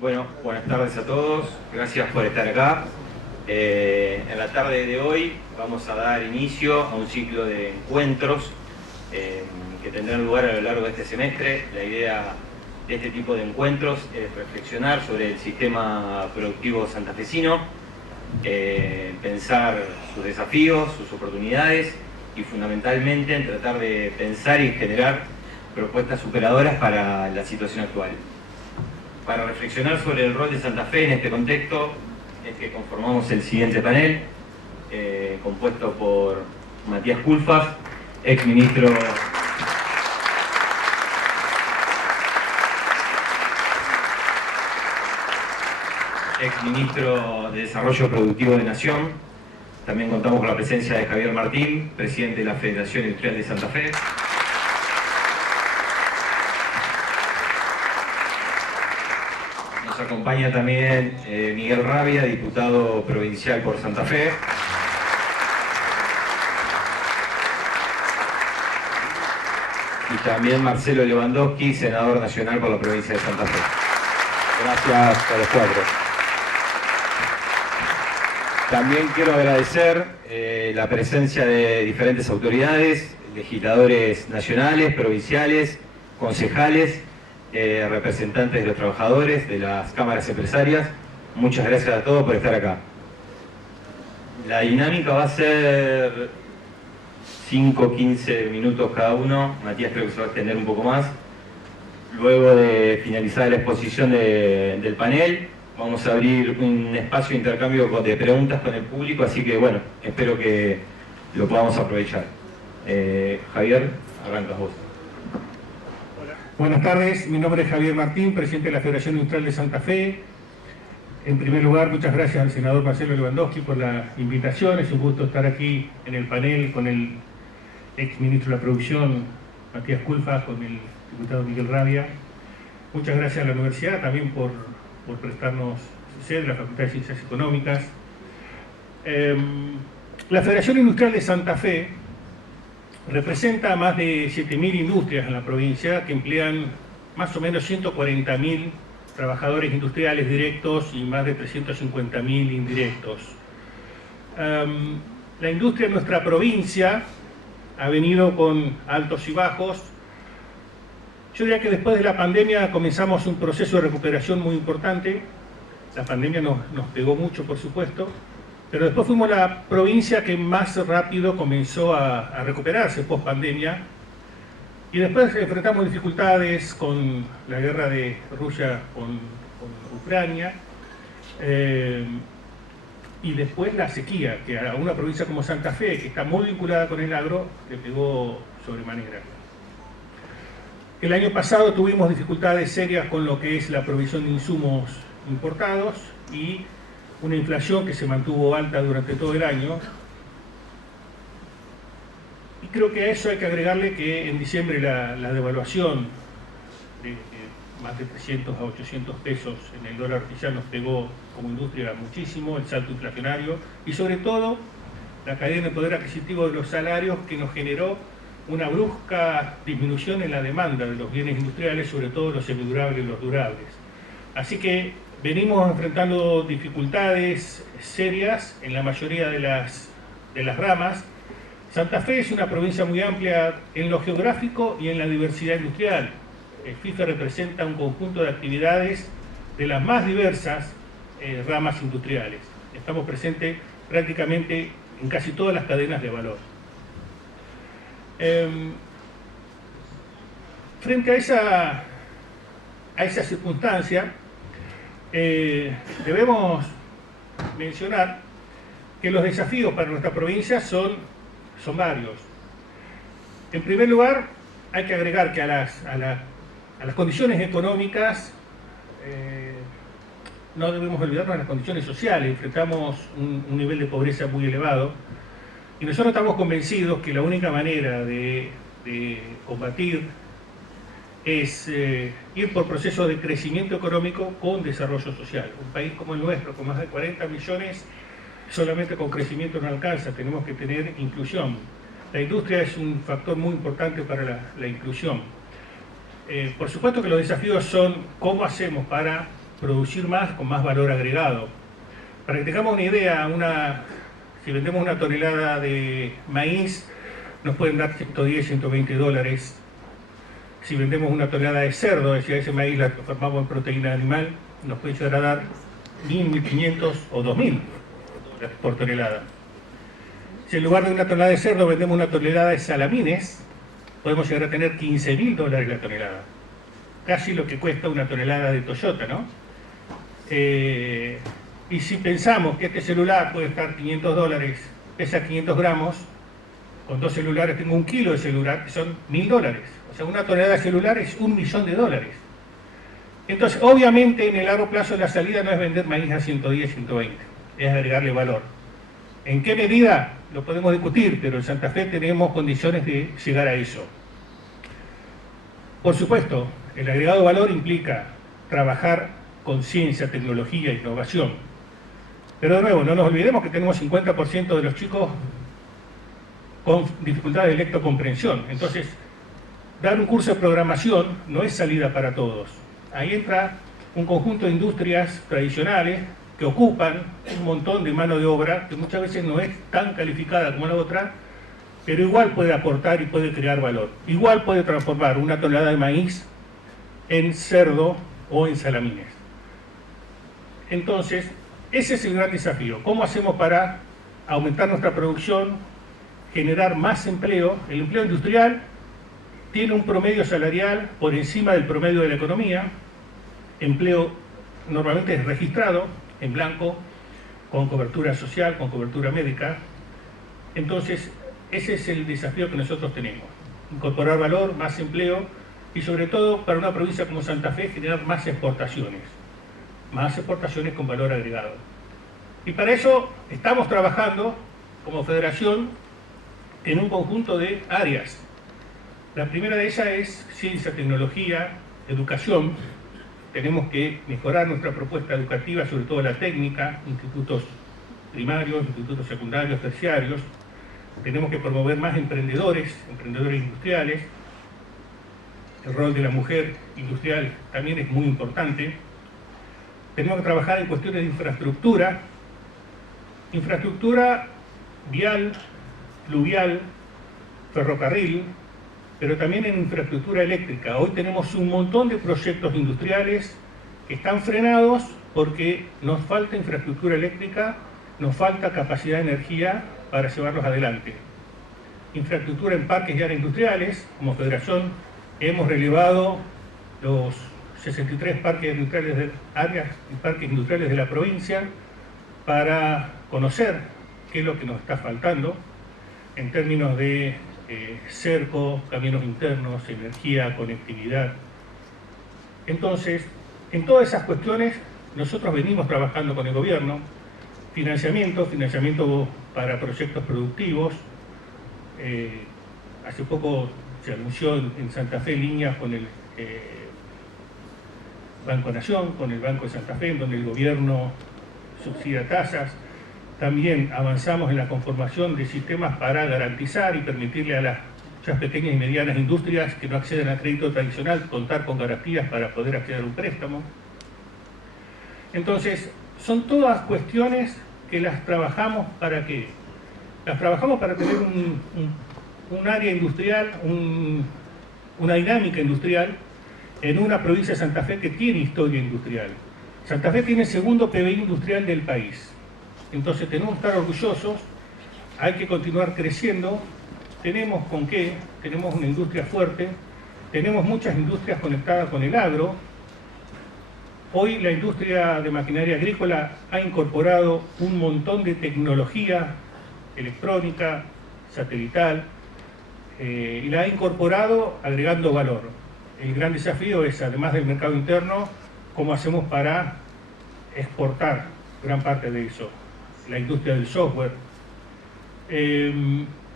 Bueno, buenas tardes a todos, gracias por estar acá. En la tarde de hoy vamos a dar inicio a un ciclo de encuentros que tendrán lugar a lo largo de este semestre. La idea de este tipo de encuentros es reflexionar sobre el sistema productivo santafesino, pensar sus desafíos, sus oportunidades y fundamentalmente en tratar de pensar y generar propuestas superadoras para la situación actual. Para reflexionar sobre el rol de Santa Fe en este contexto es que conformamos el siguiente panel, compuesto por Matías Culfas, exministro de Desarrollo Productivo de Nación. También contamos con la presencia de Javier Martín, presidente de la Federación Industrial de Santa Fe. Nos acompaña también Miguel Rabia, diputado provincial por Santa Fe. Y también Marcelo Lewandowski, senador nacional por la provincia de Santa Fe. Gracias a los cuatro. También quiero agradecer la presencia de diferentes autoridades, legisladores nacionales, provinciales, concejales, representantes de los trabajadores, de las cámaras empresarias. Muchas gracias a todos por estar acá. La dinámica va a ser 5-15 minutos cada uno. Matías creo que se va a extender un poco más. Luego de finalizar la exposición del panel, vamos a abrir un espacio de intercambio de preguntas con el público, así que bueno, espero que lo podamos aprovechar. Javier, arrancas vos. Buenas tardes, mi nombre es Javier Martín, presidente de la Federación Industrial de Santa Fe. En primer lugar, muchas gracias al senador Marcelo Lewandowski por la invitación. Es un gusto estar aquí en el panel con el ex ministro de la Producción, Matías Culfas, con el diputado Miguel Rabia. Muchas gracias a la universidad también por prestarnos su sede, la Facultad de Ciencias Económicas. La Federación Industrial de Santa Fe representa más de 7.000 industrias en la provincia que emplean más o menos 140.000 trabajadores industriales directos y más de 350.000 indirectos. La industria en nuestra provincia ha venido con altos y bajos. Yo diría que después de la pandemia comenzamos un proceso de recuperación muy importante. La pandemia nos pegó mucho, por supuesto, pero después fuimos la provincia que más rápido comenzó a recuperarse post pandemia. Y después enfrentamos dificultades con la guerra de Rusia con Ucrania. Y después la sequía, que a una provincia como Santa Fe, que está muy vinculada con el agro, le pegó sobremanera. El año pasado tuvimos dificultades serias con lo que es la provisión de insumos importados y una inflación que se mantuvo alta durante todo el año. Y creo que a eso hay que agregarle que en diciembre la devaluación de más de 300 a 800 pesos en el dólar oficial nos pegó como industria muchísimo, el salto inflacionario y sobre todo la caída de poder adquisitivo de los salarios que nos generó una brusca disminución en la demanda de los bienes industriales, sobre todo los semidurables y los durables. Así que venimos enfrentando dificultades serias en la mayoría de las ramas. Santa Fe es una provincia muy amplia en lo geográfico y en la diversidad industrial. El FIFE representa un conjunto de actividades de las más diversas ramas industriales. Estamos presentes prácticamente en casi todas las cadenas de valor. Frente a esa circunstancia, debemos mencionar que los desafíos para nuestra provincia son varios. En primer lugar, hay que agregar que a las condiciones económicas no debemos olvidarnos de las condiciones sociales. Enfrentamos un nivel de pobreza muy elevado y nosotros estamos convencidos que la única manera de combatir es ir por procesos de crecimiento económico con desarrollo social. Un país como el nuestro, con más de 40 millones, solamente con crecimiento no alcanza, tenemos que tener inclusión. La industria es un factor muy importante para la inclusión. Por supuesto que los desafíos son cómo hacemos para producir más con más valor agregado. Para que tengamos una idea, si vendemos una tonelada de maíz, nos pueden dar 110, 120 dólares. Si vendemos una tonelada de cerdo, es decir, ese maíz la transformamos en proteína animal, nos puede llegar a dar 1.000, 1.500 o 2.000 dólares por tonelada. Si en lugar de una tonelada de cerdo vendemos una tonelada de salamines, podemos llegar a tener 15.000 dólares la tonelada. Casi lo que cuesta una tonelada de Toyota, ¿no? Y si pensamos que este celular puede estar 500 dólares, pesa 500 gramos, con 2 celulares tengo 1 kilo de celular, que son 1.000 dólares. O sea, una tonelada de celular es 1 millón de dólares. Entonces, obviamente, en el largo plazo la salida no es vender maíz a 110, 120, es agregarle valor. ¿En qué medida? Lo podemos discutir, pero en Santa Fe tenemos condiciones de llegar a eso. Por supuesto, el agregado valor implica trabajar con ciencia, tecnología e innovación. Pero de nuevo, no nos olvidemos que tenemos 50% de los chicos con dificultades de lectocomprensión. Entonces, dar un curso de programación no es salida para todos. Ahí entra un conjunto de industrias tradicionales que ocupan un montón de mano de obra que muchas veces no es tan calificada como la otra, pero igual puede aportar y puede crear valor. Igual puede transformar una tonelada de maíz en cerdo o en salamines. Entonces, ese es el gran desafío. ¿Cómo hacemos para aumentar nuestra producción, generar más empleo? El empleo industrial tiene un promedio salarial por encima del promedio de la economía. Empleo normalmente es registrado en blanco, con cobertura social, con cobertura médica. Entonces, ese es el desafío que nosotros tenemos. Incorporar valor, más empleo y sobre todo para una provincia como Santa Fe generar más exportaciones con valor agregado. Y para eso estamos trabajando como federación en un conjunto de áreas. La primera de ellas es ciencia, tecnología, educación. Tenemos que mejorar nuestra propuesta educativa, sobre todo la técnica, institutos primarios, institutos secundarios, terciarios. Tenemos que promover más emprendedores industriales. El rol de la mujer industrial también es muy importante. Tenemos que trabajar en cuestiones de infraestructura vial, fluvial, ferrocarril, pero también en infraestructura eléctrica. Hoy tenemos un montón de proyectos industriales que están frenados porque nos falta infraestructura eléctrica, nos falta capacidad de energía para llevarlos adelante. Infraestructura en parques y áreas industriales. Como federación hemos relevado los 63 parques industriales áreas y parques industriales de la provincia para conocer qué es lo que nos está faltando en términos de cerco, caminos internos, energía, conectividad. Entonces, en todas esas cuestiones nosotros venimos trabajando con el gobierno, financiamiento para proyectos productivos. Hace poco se anunció en Santa Fe líneas con el Banco Nación, con el Banco de Santa Fe, en donde el gobierno subsidia tasas. También avanzamos en la conformación de sistemas para garantizar y permitirle a las muchas pequeñas y medianas industrias que no acceden al crédito tradicional contar con garantías para poder acceder a un préstamo. Entonces, son todas cuestiones que las trabajamos ¿para qué? Las trabajamos para tener un área industrial, una dinámica industrial en una provincia de Santa Fe que tiene historia industrial. Santa Fe tiene el segundo PBI industrial del país. Entonces tenemos que estar orgullosos, hay que continuar creciendo, tenemos con qué, tenemos una industria fuerte, tenemos muchas industrias conectadas con el agro. Hoy la industria de maquinaria agrícola ha incorporado un montón de tecnología electrónica, satelital, y la ha incorporado agregando valor. El gran desafío es, además del mercado interno, cómo hacemos para exportar gran parte de eso. La industria del software.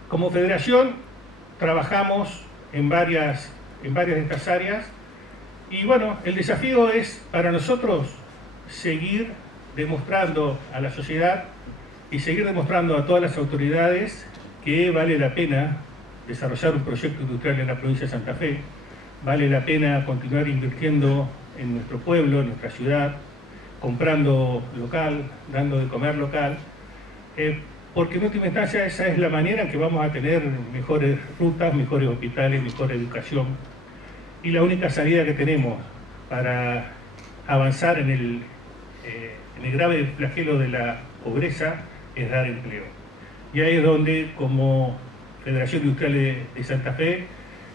Como federación trabajamos en varias de estas áreas y bueno, el desafío es para nosotros seguir demostrando a la sociedad y seguir demostrando a todas las autoridades que vale la pena desarrollar un proyecto industrial en la provincia de Santa Fe, vale la pena continuar invirtiendo en nuestro pueblo, en nuestra ciudad, comprando local, dando de comer local, porque en última instancia esa es la manera en que vamos a tener mejores rutas, mejores hospitales, mejor educación. Y la única salida que tenemos para avanzar en el grave flagelo de la pobreza es dar empleo. Y ahí es donde, como Federación Industrial de Santa Fe,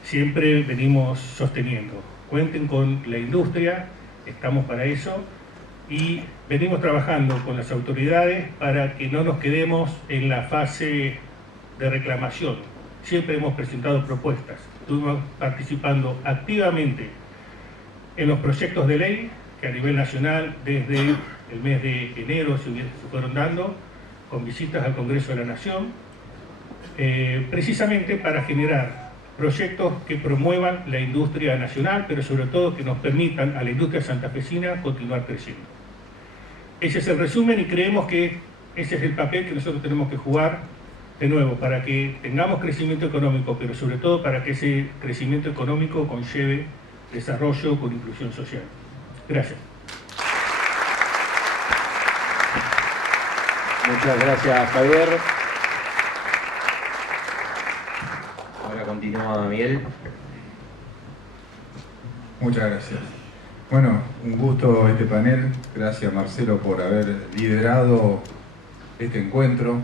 siempre venimos sosteniendo. Cuenten con la industria, estamos para eso, y venimos trabajando con las autoridades para que no nos quedemos en la fase de reclamación. Siempre hemos presentado propuestas, estuvimos participando activamente en los proyectos de ley que a nivel nacional desde el mes de enero se fueron dando, con visitas al Congreso de la Nación, precisamente para generar proyectos que promuevan la industria nacional, pero sobre todo que nos permitan a la industria santafesina continuar creciendo. Ese es el resumen y creemos que ese es el papel que nosotros tenemos que jugar de nuevo para que tengamos crecimiento económico, pero sobre todo para que ese crecimiento económico conlleve desarrollo con inclusión social. Gracias. Muchas gracias, Javier. Ahora continúa Miguel. Muchas gracias. Bueno, un gusto este panel. Gracias, Marcelo, por haber liderado este encuentro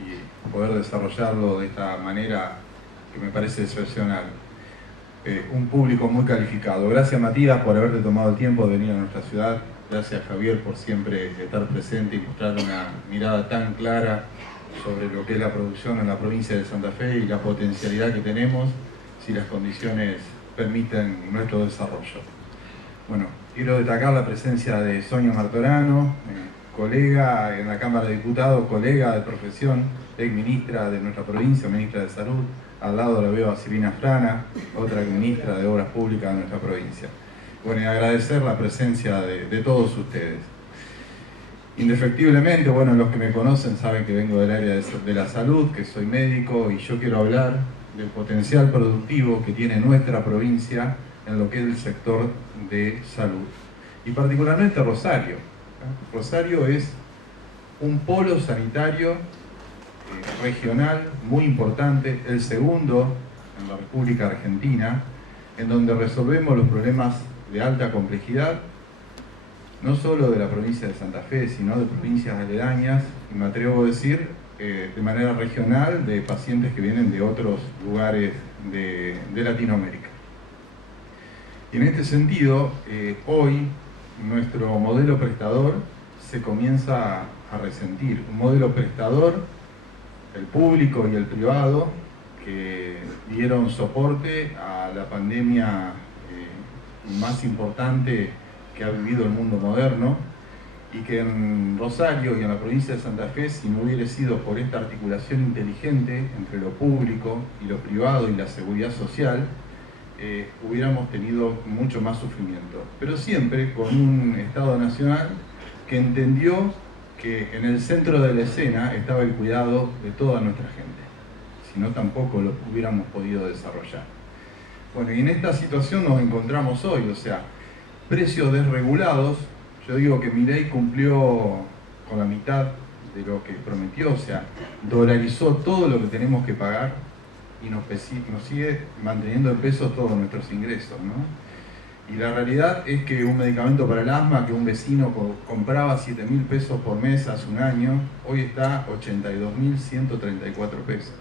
y poder desarrollarlo de esta manera que me parece excepcional. Un público muy calificado. Gracias, Matías, por haberte tomado el tiempo de venir a nuestra ciudad. Gracias, Javier, por siempre estar presente y mostrar una mirada tan clara sobre lo que es la producción en la provincia de Santa Fe y la potencialidad que tenemos si las condiciones permiten nuestro desarrollo. Bueno, quiero destacar la presencia de Sonia Martorano, colega en la Cámara de Diputados, colega de profesión, ex ministra de nuestra provincia, ministra de Salud. Al lado la veo a Silvina Frana, otra ministra de Obras Públicas de nuestra provincia. Bueno, y agradecer la presencia de todos ustedes. Indefectiblemente, bueno, los que me conocen saben que vengo del área de la salud, que soy médico, y yo quiero hablar del potencial productivo que tiene nuestra provincia en lo que es el sector de salud. Y particularmente Rosario. Rosario es un polo sanitario regional muy importante, el segundo en la República Argentina, en donde resolvemos los problemas de alta complejidad, no solo de la provincia de Santa Fe, sino de provincias aledañas, y me atrevo a decir, de manera regional, de pacientes que vienen de otros lugares de Latinoamérica. Y en este sentido, hoy nuestro modelo prestador se comienza a resentir. Un modelo prestador, el público y el privado, que dieron soporte a la pandemia más importante que ha vivido el mundo moderno, y que en Rosario y en la provincia de Santa Fe, si no hubiera sido por esta articulación inteligente entre lo público y lo privado y la seguridad social, hubiéramos tenido mucho más sufrimiento. Pero siempre con un Estado nacional que entendió que en el centro de la escena estaba el cuidado de toda nuestra gente, si no tampoco lo hubiéramos podido desarrollar. Bueno, y en esta situación nos encontramos hoy, o sea, precios desregulados. Yo digo que Milei cumplió con la mitad de lo que prometió, o sea, dolarizó todo lo que tenemos que pagar y nos sigue manteniendo en pesos todos nuestros ingresos, ¿no? Y la realidad es que un medicamento para el asma que un vecino compraba 7.000 pesos por mes hace un año, hoy está 82.134 pesos.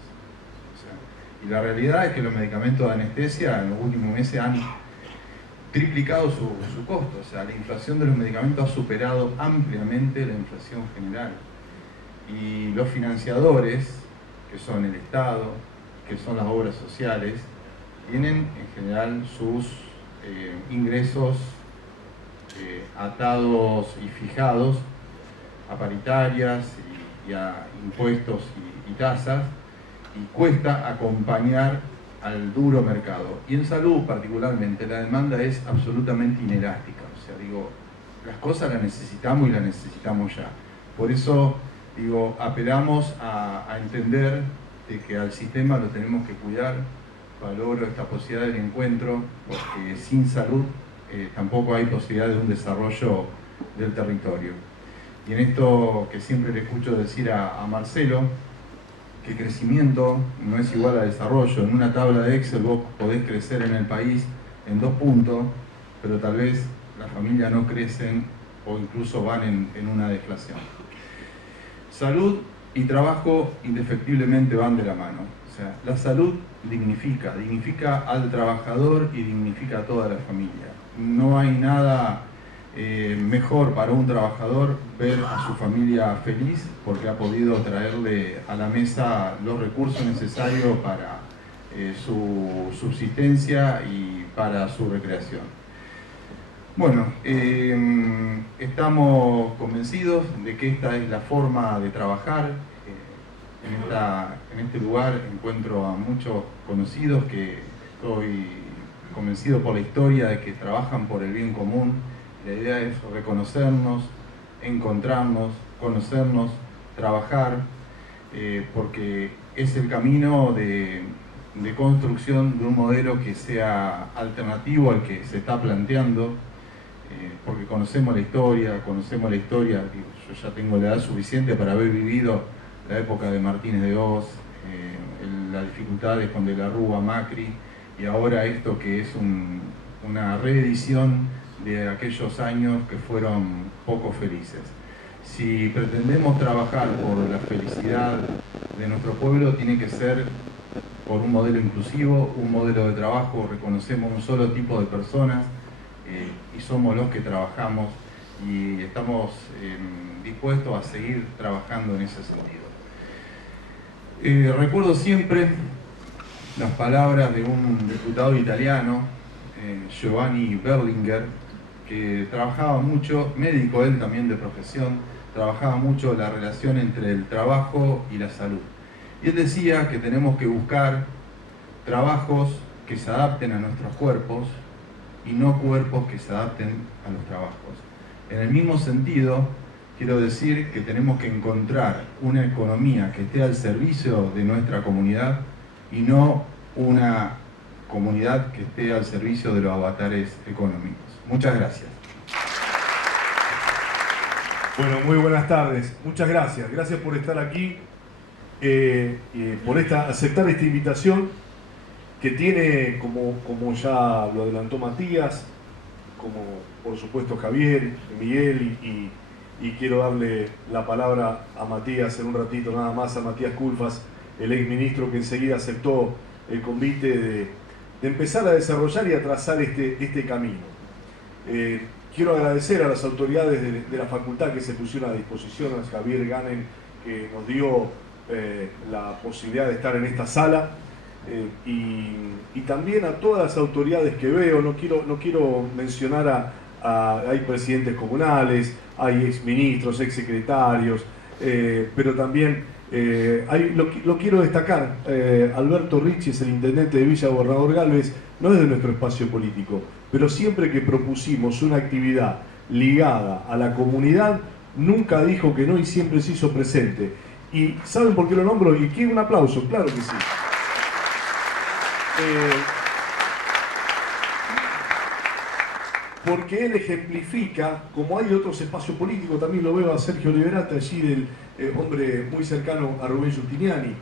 O sea, y la realidad es que los medicamentos de anestesia en los últimos meses han triplicado su costo. O sea, la inflación de los medicamentos ha superado ampliamente la inflación general. Y los financiadores, que son el Estado, que son las obras sociales, tienen en general sus ingresos atados y fijados a paritarias y a impuestos y tasas, y cuesta acompañar al duro mercado. Y en salud particularmente la demanda es absolutamente inelástica, o sea, digo, las cosas las necesitamos y las necesitamos ya. Por eso, digo, apelamos a entender de que al sistema lo tenemos que cuidar. Valoro esta posibilidad del encuentro, porque sin salud tampoco hay posibilidad de un desarrollo del territorio. Y en esto que siempre le escucho decir a Marcelo, que crecimiento no es igual a desarrollo. En una tabla de Excel vos podés crecer en el país en 2 puntos, pero tal vez las familias no crecen o incluso van en una deflación. Salud y trabajo indefectiblemente van de la mano. O sea, la salud dignifica al trabajador y dignifica a toda la familia. No hay nada mejor para un trabajador ver a su familia feliz porque ha podido traerle a la mesa los recursos necesarios para su subsistencia y para su recreación. Bueno, estamos convencidos de que esta es la forma de trabajar. En este lugar encuentro a muchos conocidos que estoy convencido por la historia de que trabajan por el bien común. La idea es reconocernos, encontrarnos, conocernos, trabajar, porque es el camino de construcción de un modelo que sea alternativo al que se está planteando, porque conocemos la historia, yo ya tengo la edad suficiente para haber vivido la época de Martínez de Hoz, las dificultades con De la Rúa, Macri, y ahora esto que es una reedición de aquellos años que fueron poco felices. Si pretendemos trabajar por la felicidad de nuestro pueblo, tiene que ser por un modelo inclusivo, un modelo de trabajo. Reconocemos un solo tipo de personas y somos los que trabajamos y estamos dispuestos a seguir trabajando en ese sentido. Recuerdo siempre las palabras de un diputado italiano, Giovanni Berlinguer, que trabajaba mucho, médico él también de profesión, trabajaba mucho la relación entre el trabajo y la salud. Y él decía que tenemos que buscar trabajos que se adapten a nuestros cuerpos y no cuerpos que se adapten a los trabajos. En el mismo sentido, quiero decir que tenemos que encontrar una economía que esté al servicio de nuestra comunidad y no una comunidad que esté al servicio de los avatares económicos. Muchas gracias. Bueno, muy buenas tardes. Muchas gracias. Gracias por estar aquí, por aceptar esta invitación que tiene, como ya lo adelantó Matías, como por supuesto Javier, Miguel, y quiero darle la palabra a Matías en un ratito nada más, a Matías Culfas, el exministro que enseguida aceptó el convite de empezar a desarrollar y a trazar este camino. Quiero agradecer a las autoridades de la facultad que se pusieron a disposición, a Javier Ganen, que nos dio la posibilidad de estar en esta sala, y también a todas las autoridades que veo. No quiero mencionar hay presidentes comunales, hay exministros, exsecretarios, pero también lo quiero destacar. Alberto Ricci es el intendente de Villa Gobernador Galvez, no es de nuestro espacio político, pero siempre que propusimos una actividad ligada a la comunidad, nunca dijo que no y siempre se hizo presente. ¿Y saben por qué lo nombro? Y quiero un aplauso, claro que sí. Porque él ejemplifica, como hay otros espacios políticos, también lo veo a Sergio Liberata allí, del hombre muy cercano a Rubén Giustiniani,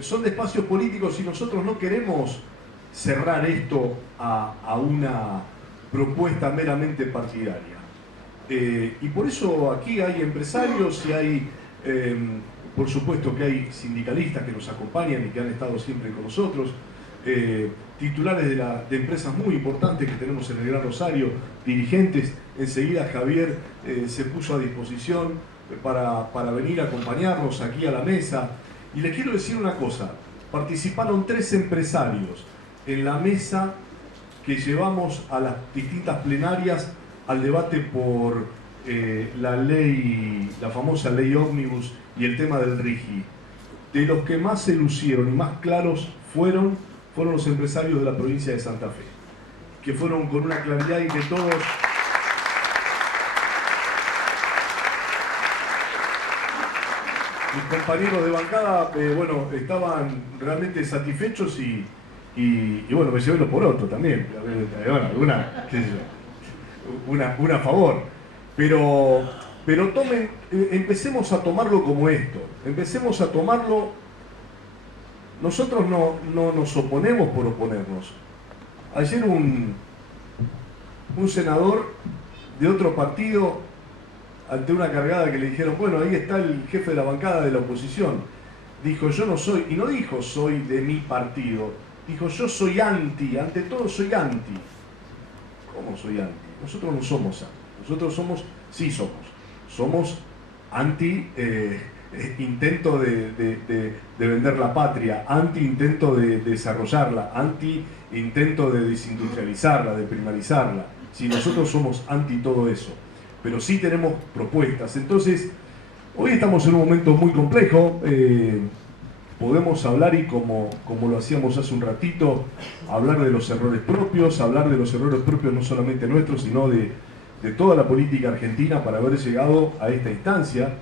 son de espacios políticos y nosotros no queremos cerrar esto a una propuesta meramente partidaria. Y por eso aquí hay empresarios y hay, por supuesto que hay sindicalistas que nos acompañan y que han estado siempre con nosotros, titulares de empresas muy importantes que tenemos en el Gran Rosario, dirigentes. Enseguida Javier se puso a disposición para venir a acompañarnos aquí a la mesa. Y les quiero decir una cosa, participaron 3 empresarios en la mesa que llevamos a las distintas plenarias al debate por la famosa ley ómnibus y el tema del RIGI. De los que más se lucieron y más claros fueron los empresarios de la provincia de Santa Fe, que fueron con una claridad y que todos mis compañeros de bancada, estaban realmente satisfechos y bueno, me llevé lo por otro también, bueno, una a favor. Pero empecemos a tomarlo como esto, empecemos a tomarlo, nosotros no nos oponemos por oponernos. Ayer un senador de otro partido, ante una cargada que le dijeron, bueno, ahí está el jefe de la bancada de la oposición, dijo, yo no soy, y no dijo soy de mi partido, dijo yo soy anti, ante todo soy anti. ¿Cómo soy anti? Nosotros no somos anti, nosotros somos anti intento de vender la patria, anti intento de desarrollarla, anti intento de desindustrializarla, de primarizarla. Si nosotros somos anti todo eso, pero sí tenemos propuestas. Entonces, hoy estamos en un momento muy complejo, podemos hablar y como lo hacíamos hace un ratito, hablar de los errores propios no solamente nuestros, sino de toda la política argentina para haber llegado a esta instancia.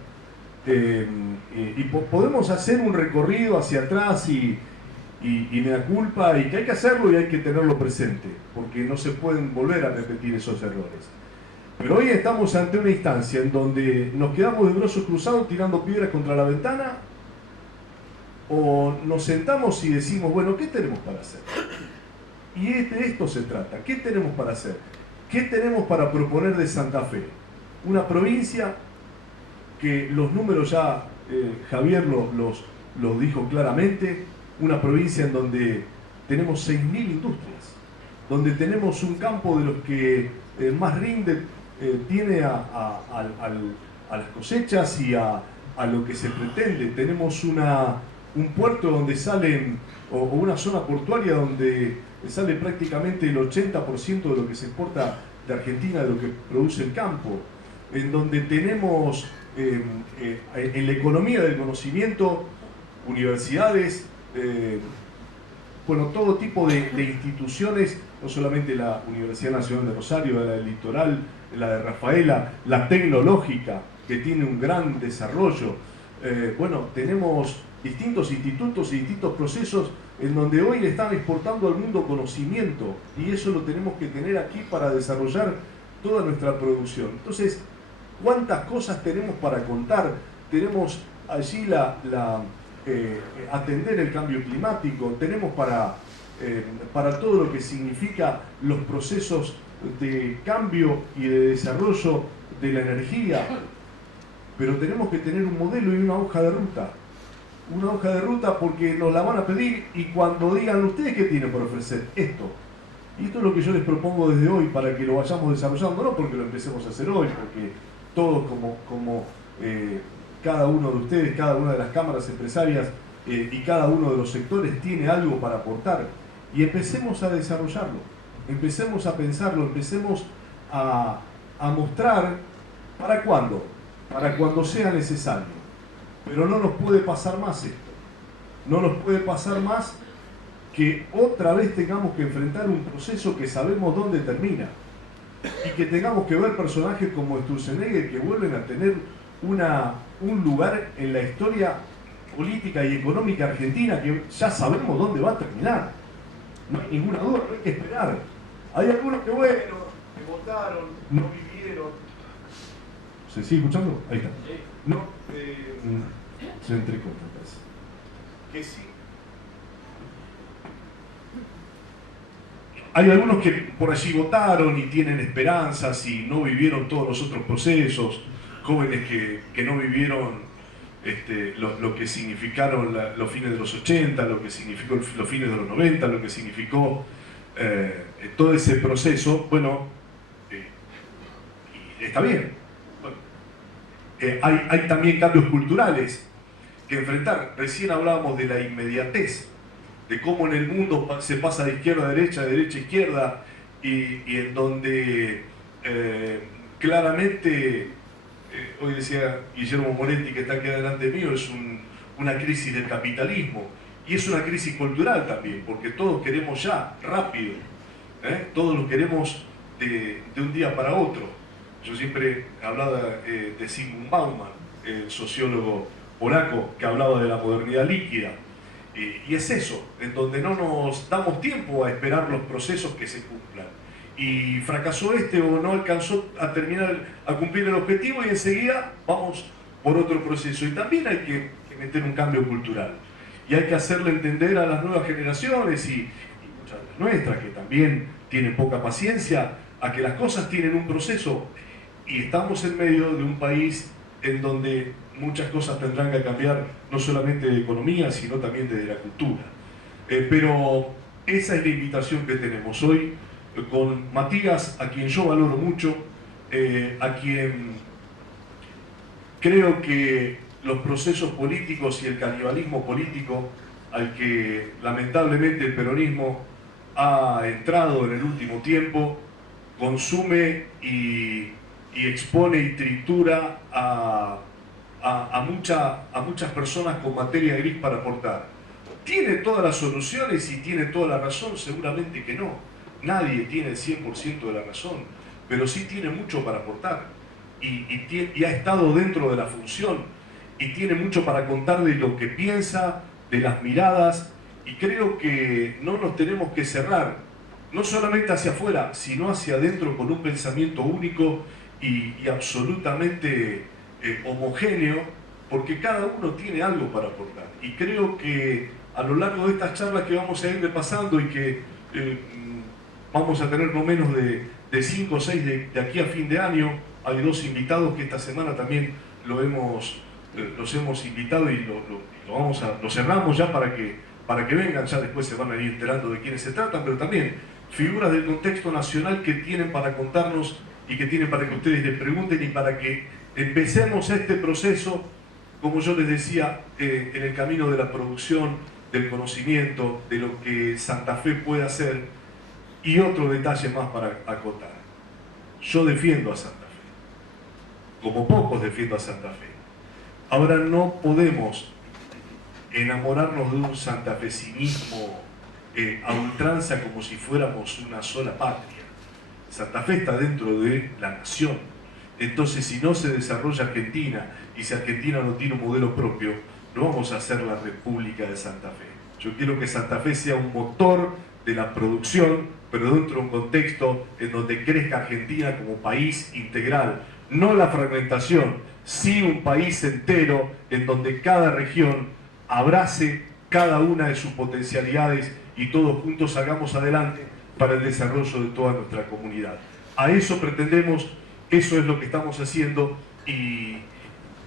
Y podemos hacer un recorrido hacia atrás y mea culpa, y que hay que hacerlo y hay que tenerlo presente, porque no se pueden volver a repetir esos errores. Pero hoy estamos ante una instancia en donde nos quedamos de brazos cruzados tirando piedras contra la ventana, o nos sentamos y decimos, bueno, ¿qué tenemos para hacer? Y de esto se trata, ¿qué tenemos para hacer? ¿Qué tenemos para proponer de Santa Fe? Una provincia que los números ya Javier los dijo claramente, una provincia en donde tenemos 6.000 industrias, donde tenemos un campo de los que más rinde tiene a las cosechas y a lo que se pretende. Tenemos un puerto donde salen, o una zona portuaria donde sale prácticamente el 80% de lo que se exporta de Argentina, de lo que produce el campo, en donde tenemos en la economía del conocimiento universidades, bueno, todo tipo de instituciones, no solamente la Universidad Nacional de Rosario, la del Litoral, la de Rafaela, la tecnológica, que tiene un gran desarrollo. Bueno, tenemos distintos institutos y distintos procesos en donde hoy le están exportando al mundo conocimiento, y eso lo tenemos que tener aquí para desarrollar toda nuestra producción. Entonces, ¿cuántas cosas tenemos para contar? Tenemos allí atender el cambio climático, tenemos para todo lo que significa los procesos de cambio y de desarrollo de la energía, pero tenemos que tener un modelo y una hoja de ruta. Una hoja de ruta, porque nos la van a pedir, y cuando digan ustedes qué tienen por ofrecer, esto. Y esto es lo que yo les propongo desde hoy para que lo vayamos desarrollando, no porque lo empecemos a hacer hoy, porque todos como cada uno de ustedes, cada una de las cámaras empresarias y cada uno de los sectores tiene algo para aportar, y empecemos a desarrollarlo, empecemos a pensarlo, empecemos a mostrar para cuándo, para cuando sea necesario. Pero no nos puede pasar más esto, no nos puede pasar más que otra vez tengamos que enfrentar un proceso que sabemos dónde termina, y que tengamos que ver personajes como Sturzenegger que vuelven a tener un lugar en la historia política y económica argentina que ya sabemos dónde va a terminar. No hay ninguna duda, no hay que esperar. Hay algunos que, bueno, que votaron, no vivieron. ¿Se sigue escuchando? Ahí está. No, se entrecorta, que sí. Hay algunos que por allí votaron y tienen esperanzas y no vivieron todos los otros procesos, jóvenes que no vivieron lo que significaron los fines de los 80, lo que significó los fines de los 90, lo que significó todo ese proceso. Bueno, y está bien. Bueno, hay también cambios culturales que enfrentar. Recién hablábamos de la inmediatez, de cómo en el mundo se pasa de izquierda a derecha, de derecha a izquierda, y en donde claramente, hoy decía Guillermo Moretti, que está aquí delante mío, es una crisis del capitalismo, y es una crisis cultural también, porque todos queremos ya, rápido, todos lo queremos de un día para otro. Yo siempre hablaba de Zygmunt Bauman, el sociólogo polaco, que hablaba de la modernidad líquida. Y es eso, en donde no nos damos tiempo a esperar los procesos que se cumplan. y fracasó este o no alcanzó a terminar, a cumplir el objetivo y enseguida vamos por otro proceso. Y también hay que meter un cambio cultural y hay que hacerle entender a las nuevas generaciones y muchas de las nuestras que también tienen poca paciencia a que las cosas tienen un proceso y estamos en medio de un país en donde muchas cosas tendrán que cambiar, no solamente de economía, sino también desde la cultura. Pero esa es la invitación que tenemos hoy con Matías, a quien yo valoro mucho, a quien creo que los procesos políticos y el canibalismo político al que lamentablemente el peronismo ha entrado en el último tiempo, consume y expone y tritura a muchas personas con materia gris para aportar. ¿Tiene todas las soluciones y tiene toda la razón? Seguramente que no. Nadie tiene el 100% de la razón, pero sí tiene mucho para aportar y ha estado dentro de la función y tiene mucho para contar de lo que piensa, de las miradas, y creo que no nos tenemos que cerrar, no solamente hacia afuera, sino hacia adentro con un pensamiento único y absolutamente homogéneo, porque cada uno tiene algo para aportar. Y creo que a lo largo de estas charlas que vamos a ir repasando y que vamos a tener no menos de 5 o 6 de aquí a fin de año, hay 2 invitados que esta semana también los hemos invitado y lo cerramos ya para que vengan, ya después se van a ir enterando de quiénes se tratan, pero también figuras del contexto nacional que tienen para contarnos y que tienen para que ustedes les pregunten y para que empecemos este proceso, como yo les decía, en el camino de la producción, del conocimiento, de lo que Santa Fe puede hacer. Y otro detalle más para acotar. Yo defiendo a Santa Fe, como pocos defiendo a Santa Fe. Ahora no podemos enamorarnos de un santafesinismo a ultranza como si fuéramos una sola patria. Santa Fe está dentro de la nación. Entonces, si no se desarrolla Argentina y si Argentina no tiene un modelo propio, no vamos a hacer la República de Santa Fe. Yo quiero que Santa Fe sea un motor de la producción, pero dentro de un contexto en donde crezca Argentina como país integral. No la fragmentación, sí un país entero en donde cada región abrace cada una de sus potencialidades y todos juntos salgamos adelante para el desarrollo de toda nuestra comunidad. A eso pretendemos, eso es lo que estamos haciendo y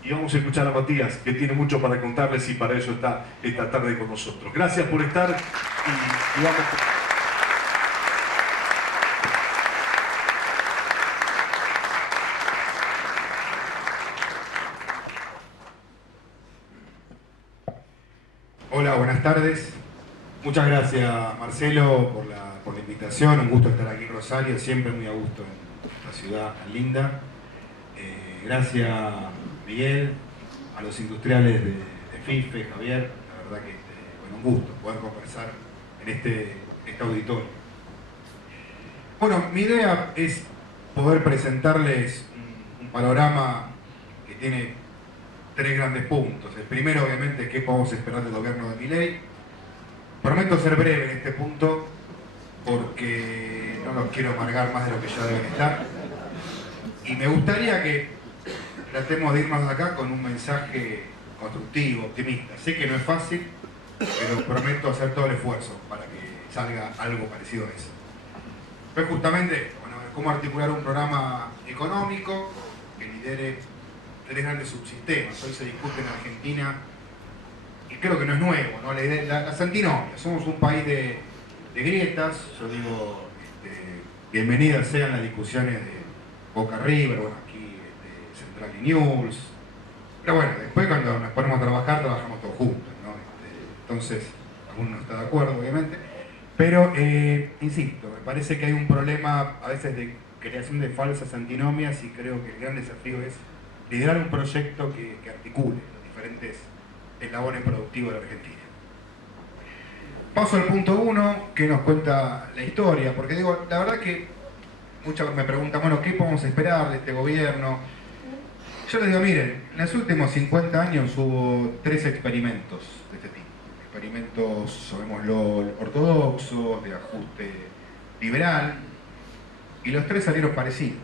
vamos a escuchar a Matías, que tiene mucho para contarles y para eso está esta tarde con nosotros. Gracias por estar y vamos. Hola, buenas tardes. Muchas gracias, Marcelo, por la invitación. Un gusto estar aquí en Rosario, siempre muy a gusto en esta ciudad tan linda. Gracias, Miguel, a los industriales de FIFE, Javier. La verdad que bueno, un gusto poder conversar en este auditorio. Bueno, mi idea es poder presentarles un panorama que tiene 3 grandes puntos. El primero, obviamente, es qué podemos esperar del gobierno de Milei. Prometo ser breve en este punto porque no los quiero amargar más de lo que ya deben estar. Y me gustaría que tratemos de irnos de acá con un mensaje constructivo, optimista. Sé que no es fácil, pero prometo hacer todo el esfuerzo para que salga algo parecido a eso. Pues justamente, bueno, cómo articular un programa económico que lidere 3 grandes subsistemas. Hoy se discute en Argentina, y creo que no es nuevo, ¿no? Las antinomias. Somos un país de grietas. Yo digo, bienvenidas sean las discusiones de Boca River, bueno, aquí Central y News. Pero bueno, después cuando nos ponemos a trabajar, trabajamos todos juntos, ¿no? Entonces, alguno no está de acuerdo, obviamente. Pero, insisto, me parece que hay un problema a veces de creación de falsas antinomias y creo que el gran desafío es liderar un proyecto que articule los diferentes eslabones productivos de la Argentina. Paso al punto 1, que nos cuenta la historia, porque digo, la verdad que muchos me preguntan, bueno, ¿qué podemos esperar de este gobierno? Yo les digo, miren, en los últimos 50 años hubo 3 experimentos de este tipo. Experimentos, llamémoslo, ortodoxos, de ajuste liberal, y los tres salieron parecidos.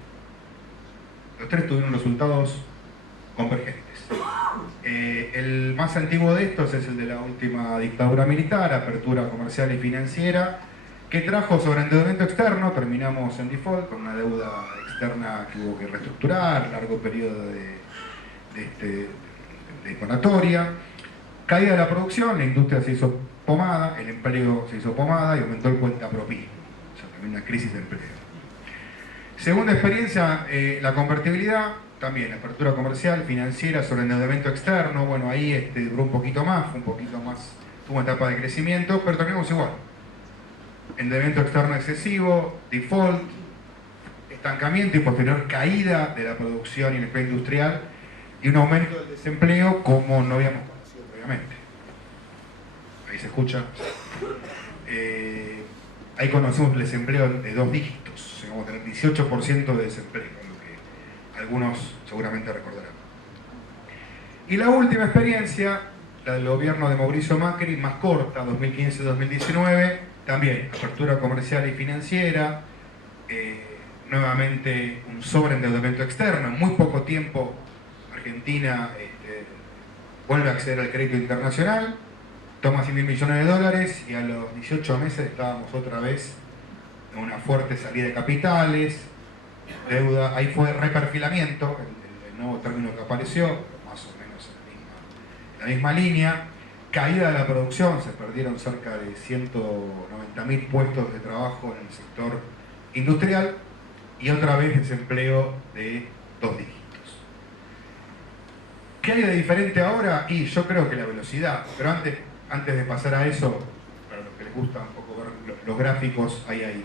Los tres tuvieron resultados convergentes. El más antiguo de estos es el de la última dictadura militar, apertura comercial y financiera, que trajo sobreendeudamiento externo, terminamos en default con una deuda externa que hubo que reestructurar, largo periodo de moratoria, caída de la producción, la industria se hizo pomada, el empleo se hizo pomada y aumentó el cuentapropismo, o sea, también una crisis de empleo. Segunda experiencia, la convertibilidad, también apertura comercial, financiera, sobreendeudamiento externo, bueno, ahí duró un poquito más, tuvo una etapa de crecimiento, pero terminamos igual. Endeudamiento externo excesivo, default, estancamiento y posterior caída de la producción y el empleo industrial y un aumento del desempleo como no habíamos conocido previamente. Ahí se escucha. Ahí conocemos el desempleo de 2 dígitos, vamos a tener 18% de desempleo, lo que algunos seguramente recordarán. Y la última experiencia, la del gobierno de Mauricio Macri, más corta, 2015-2019, también apertura comercial y financiera, nuevamente un sobreendeudamiento externo. En muy poco tiempo Argentina vuelve a acceder al crédito internacional, toma 100.000 millones de dólares y a los 18 meses estábamos otra vez en una fuerte salida de capitales, deuda, ahí fue reperfilamiento, el nuevo término que apareció, más o menos en la misma línea. Caída de la producción, se perdieron cerca de 190.000 puestos de trabajo en el sector industrial y otra vez desempleo de 2 dígitos. ¿Qué hay de diferente ahora? Y yo creo que la velocidad, pero antes de pasar a eso, para los que les gusta un poco ver los gráficos, ahí hay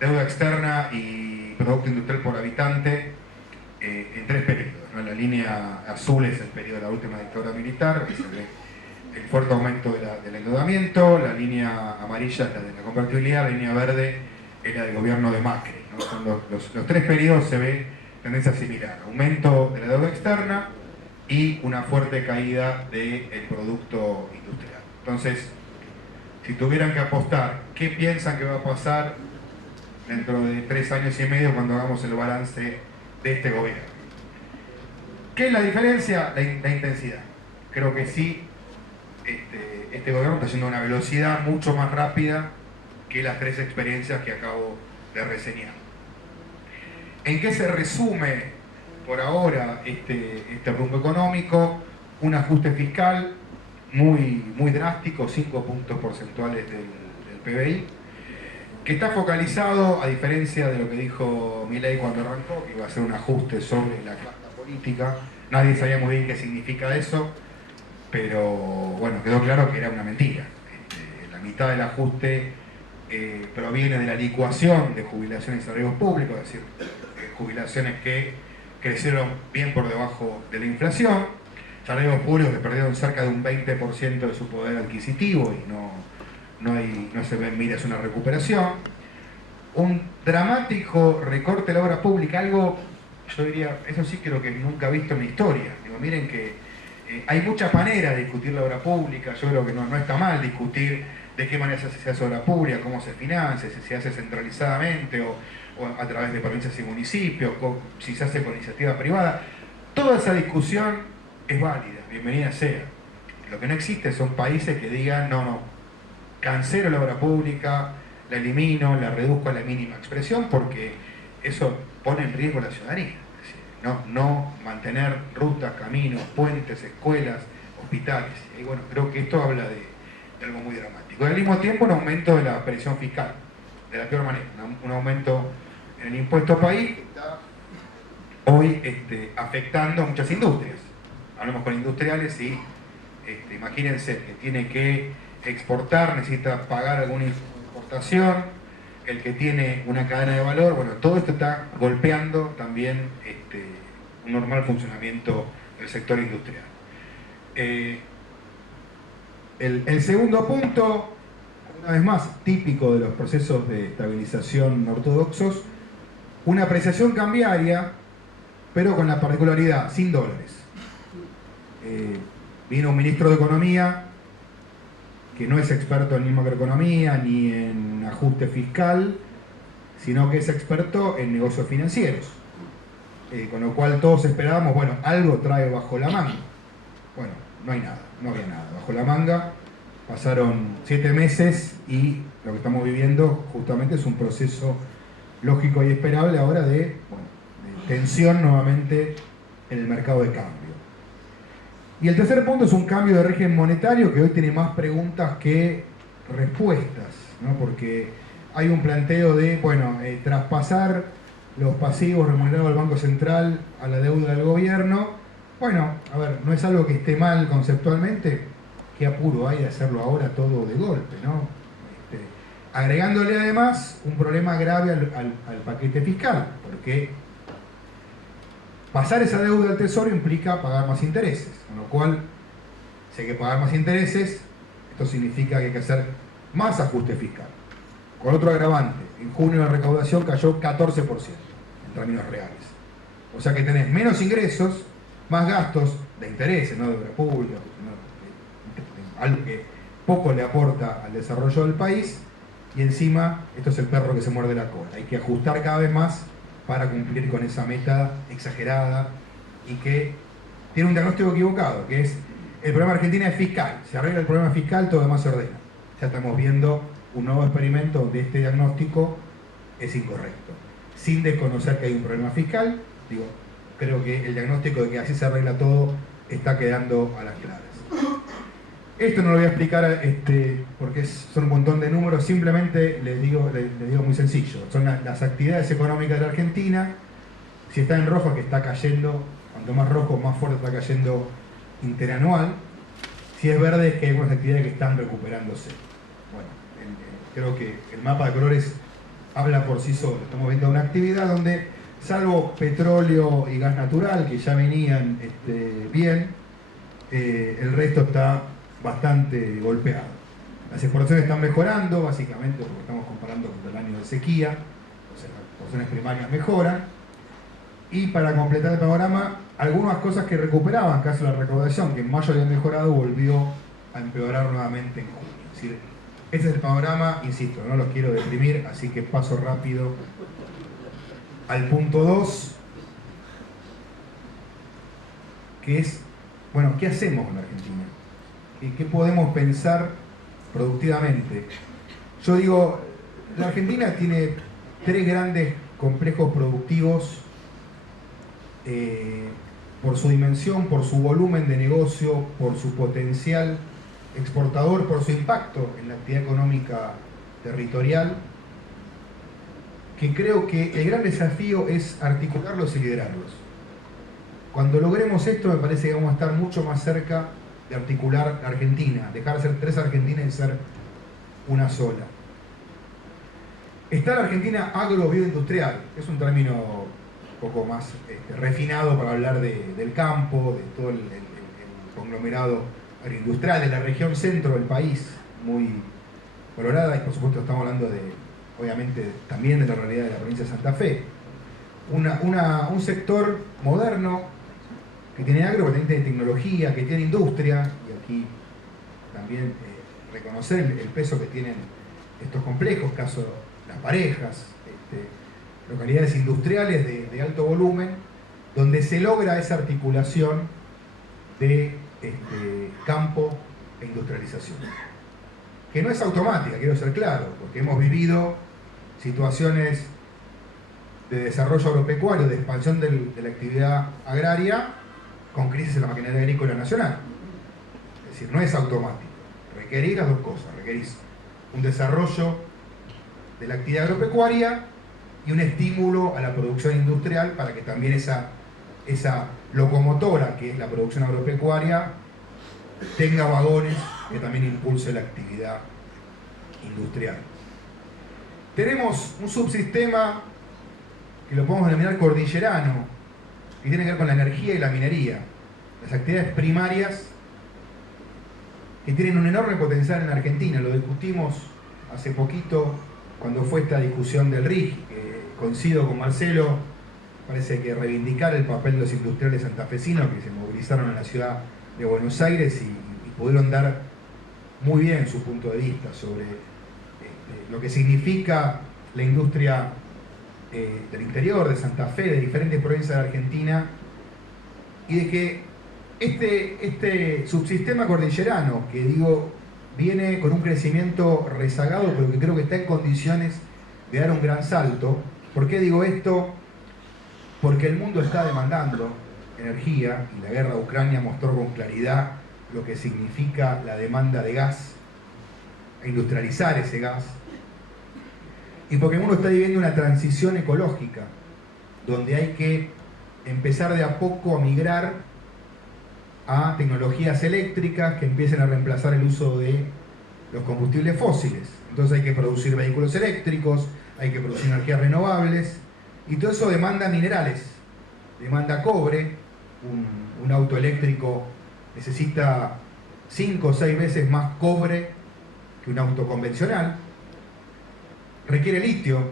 deuda externa y producto industrial por habitante en 3 periodos, ¿no? La línea azul es el periodo de la última dictadura militar, que se ve el fuerte aumento del endeudamiento, la línea amarilla es la de la convertibilidad, la línea verde es la del gobierno de Macri, ¿no? Son los 3 periodos se ve tendencia similar, aumento de la deuda externa y una fuerte caída del producto industrial. Entonces, si tuvieran que apostar, ¿qué piensan que va a pasar dentro de 3 años y medio cuando hagamos el balance de este gobierno? ¿Qué es la diferencia? La intensidad. Creo que sí, este gobierno está haciendo una velocidad mucho más rápida que las 3 experiencias que acabo de reseñar. ¿En qué se resume por ahora este rumbo económico? Un ajuste fiscal muy drástico, 5 puntos porcentuales del PBI, que está focalizado, a diferencia de lo que dijo Milei cuando arrancó, que iba a ser un ajuste sobre la clase política. Nadie sabía muy bien qué significa eso, pero bueno, quedó claro que era una mentira. La mitad del ajuste proviene de la licuación de jubilaciones y salarios públicos, es decir, jubilaciones que crecieron bien por debajo de la inflación, salarios públicos que perdieron cerca de un 20% de su poder adquisitivo y no se ve en miras una recuperación, un dramático recorte de la obra pública, algo, yo diría, eso sí creo que nunca he visto en la historia. Digo, miren que hay muchas maneras de discutir la obra pública, yo creo que no está mal discutir de qué manera se hace obra pública, cómo se financia, si se hace centralizadamente o a través de provincias y municipios, si se hace con iniciativa privada. Toda esa discusión es válida, bienvenida sea. Lo que no existe son países que digan, no, cancelo la obra pública, la elimino, la reduzco a la mínima expresión, porque eso pone en riesgo a la ciudadanía. Es decir, no mantener rutas, caminos, puentes, escuelas, hospitales. Y bueno, creo que esto habla de algo muy dramático. Y al mismo tiempo un aumento de la presión fiscal, de la peor manera, un aumento en el impuesto país que está hoy afectando a muchas industrias. Hablamos con industriales y imagínense que tiene que exportar, necesita pagar alguna importación, el que tiene una cadena de valor, bueno, todo esto está golpeando también un normal funcionamiento del sector industrial. El segundo punto, una vez más, típico de los procesos de estabilización ortodoxos, una apreciación cambiaria, pero con la particularidad, sin dólares. Vino un ministro de Economía que no es experto ni en macroeconomía ni en ajuste fiscal, sino que es experto en negocios financieros. Con lo cual todos esperábamos, bueno, algo trae bajo la manga. Bueno, no hay nada, no había nada bajo la manga. Pasaron 7 meses y lo que estamos viviendo justamente es un proceso lógico y esperable ahora de tensión nuevamente en el mercado de cambio. Y el tercer punto es un cambio de régimen monetario que hoy tiene más preguntas que respuestas, ¿no? Porque hay un planteo de, bueno, traspasar los pasivos remunerados del Banco Central a la deuda del gobierno. Bueno, a ver, no es algo que esté mal conceptualmente, qué apuro hay de hacerlo ahora todo de golpe, ¿no? Agregándole además un problema grave al paquete fiscal, porque pasar esa deuda al Tesoro implica pagar más intereses, con lo cual, si hay que pagar más intereses, esto significa que hay que hacer más ajuste fiscal. Con otro agravante, en junio la recaudación cayó 14% en términos reales. O sea que tenés menos ingresos, más gastos de intereses, no de obra pública, algo que poco le aporta al desarrollo del país, y encima esto es el perro que se muerde la cola. Hay que ajustar cada vez más para cumplir con esa meta exagerada y que tiene un diagnóstico equivocado, que es el problema de Argentina es fiscal. Se arregla el problema fiscal, todo lo demás se ordena. Ya estamos viendo un nuevo experimento donde este diagnóstico es incorrecto. Sin desconocer que hay un problema fiscal, digo, creo que el diagnóstico de que así se arregla todo está quedando a las claras. Esto no lo voy a explicar porque son un montón de números, simplemente les digo muy sencillo. Son las actividades económicas de la Argentina. Si está en rojo, que está cayendo, cuanto más rojo, más fuerte está cayendo interanual. Si es verde, es que hay algunas actividades que están recuperándose. Bueno, creo que el mapa de colores habla por sí solo. Estamos viendo una actividad donde, salvo petróleo y gas natural, que ya venían bien, el resto está bastante golpeado. Las exportaciones están mejorando, básicamente porque estamos comparando con el año de sequía, o sea, las exportaciones primarias mejoran. Y para completar el panorama, algunas cosas que recuperaban, caso de la recaudación, que en mayo había mejorado, volvió a empeorar nuevamente en junio. Es decir, este es el panorama, insisto, no los quiero deprimir, así que paso rápido al punto 2, que es, bueno, ¿qué hacemos en la Argentina? ¿Qué podemos pensar productivamente? Yo digo, la Argentina tiene 3 grandes complejos productivos por su dimensión, por su volumen de negocio, por su potencial exportador, por su impacto en la actividad económica territorial, que creo que el gran desafío es articularlos y liderarlos. Cuando logremos esto, me parece que vamos a estar mucho más cerca de articular la Argentina, dejar de ser 3 Argentinas y ser una sola. Está la Argentina agro-bioindustrial, es un término un poco más refinado para hablar del campo, de todo el conglomerado agroindustrial de la región centro del país, muy valorada, y por supuesto estamos hablando obviamente también de la realidad de la provincia de Santa Fe. Un sector moderno, que tiene agro, que también tiene tecnología, que tiene industria, y aquí también reconocer el peso que tienen estos complejos, caso Las Parejas, localidades industriales de alto volumen, donde se logra esa articulación de campo e industrialización. Que no es automática, quiero ser claro, porque hemos vivido situaciones de desarrollo agropecuario, de expansión de la actividad agraria, con crisis en la maquinaria agrícola nacional. Es decir, no es automático. Requerís las dos cosas. Requerís un desarrollo de la actividad agropecuaria y un estímulo a la producción industrial para que también esa locomotora que es la producción agropecuaria tenga vagones que también impulse la actividad industrial. Tenemos un subsistema que lo podemos denominar cordillerano, que tiene que ver con la energía y la minería, las actividades primarias que tienen un enorme potencial en la Argentina. Lo discutimos hace poquito cuando fue esta discusión del RIGI, que coincido con Marcelo, parece que reivindicar el papel de los industriales santafesinos que se movilizaron en la ciudad de Buenos Aires y pudieron dar muy bien su punto de vista sobre lo que significa la industria del interior, de Santa Fe, de diferentes provincias de Argentina, y de que este subsistema cordillerano, que digo, viene con un crecimiento rezagado, pero que creo que está en condiciones de dar un gran salto. ¿Por qué digo esto? Porque el mundo está demandando energía, y la guerra de Ucrania mostró con claridad lo que significa la demanda de gas, e industrializar ese gas, y porque el mundo está viviendo una transición ecológica, donde hay que empezar de a poco a migrar a tecnologías eléctricas que empiecen a reemplazar el uso de los combustibles fósiles. Entonces hay que producir vehículos eléctricos, hay que producir energías renovables, y todo eso demanda minerales, demanda cobre. Un auto eléctrico necesita 5 o 6 veces más cobre que un auto convencional. Requiere litio,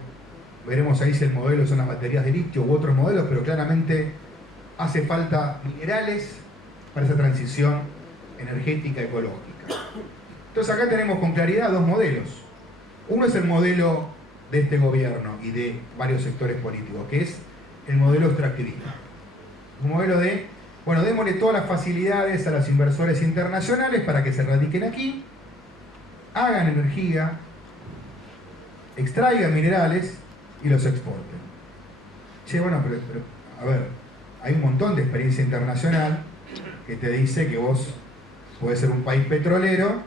veremos ahí si el modelo son las baterías de litio u otros modelos, pero claramente hace falta minerales para esa transición energética ecológica. Entonces acá tenemos con claridad dos modelos. Uno es el modelo de este gobierno y de varios sectores políticos, que es el modelo extractivista. Un modelo de, bueno, démosle todas las facilidades a los inversores internacionales para que se radiquen aquí, hagan energía, extraigan minerales y los exporten. Che, bueno, pero a ver, hay un montón de experiencia internacional que te dice que vos podés ser un país petrolero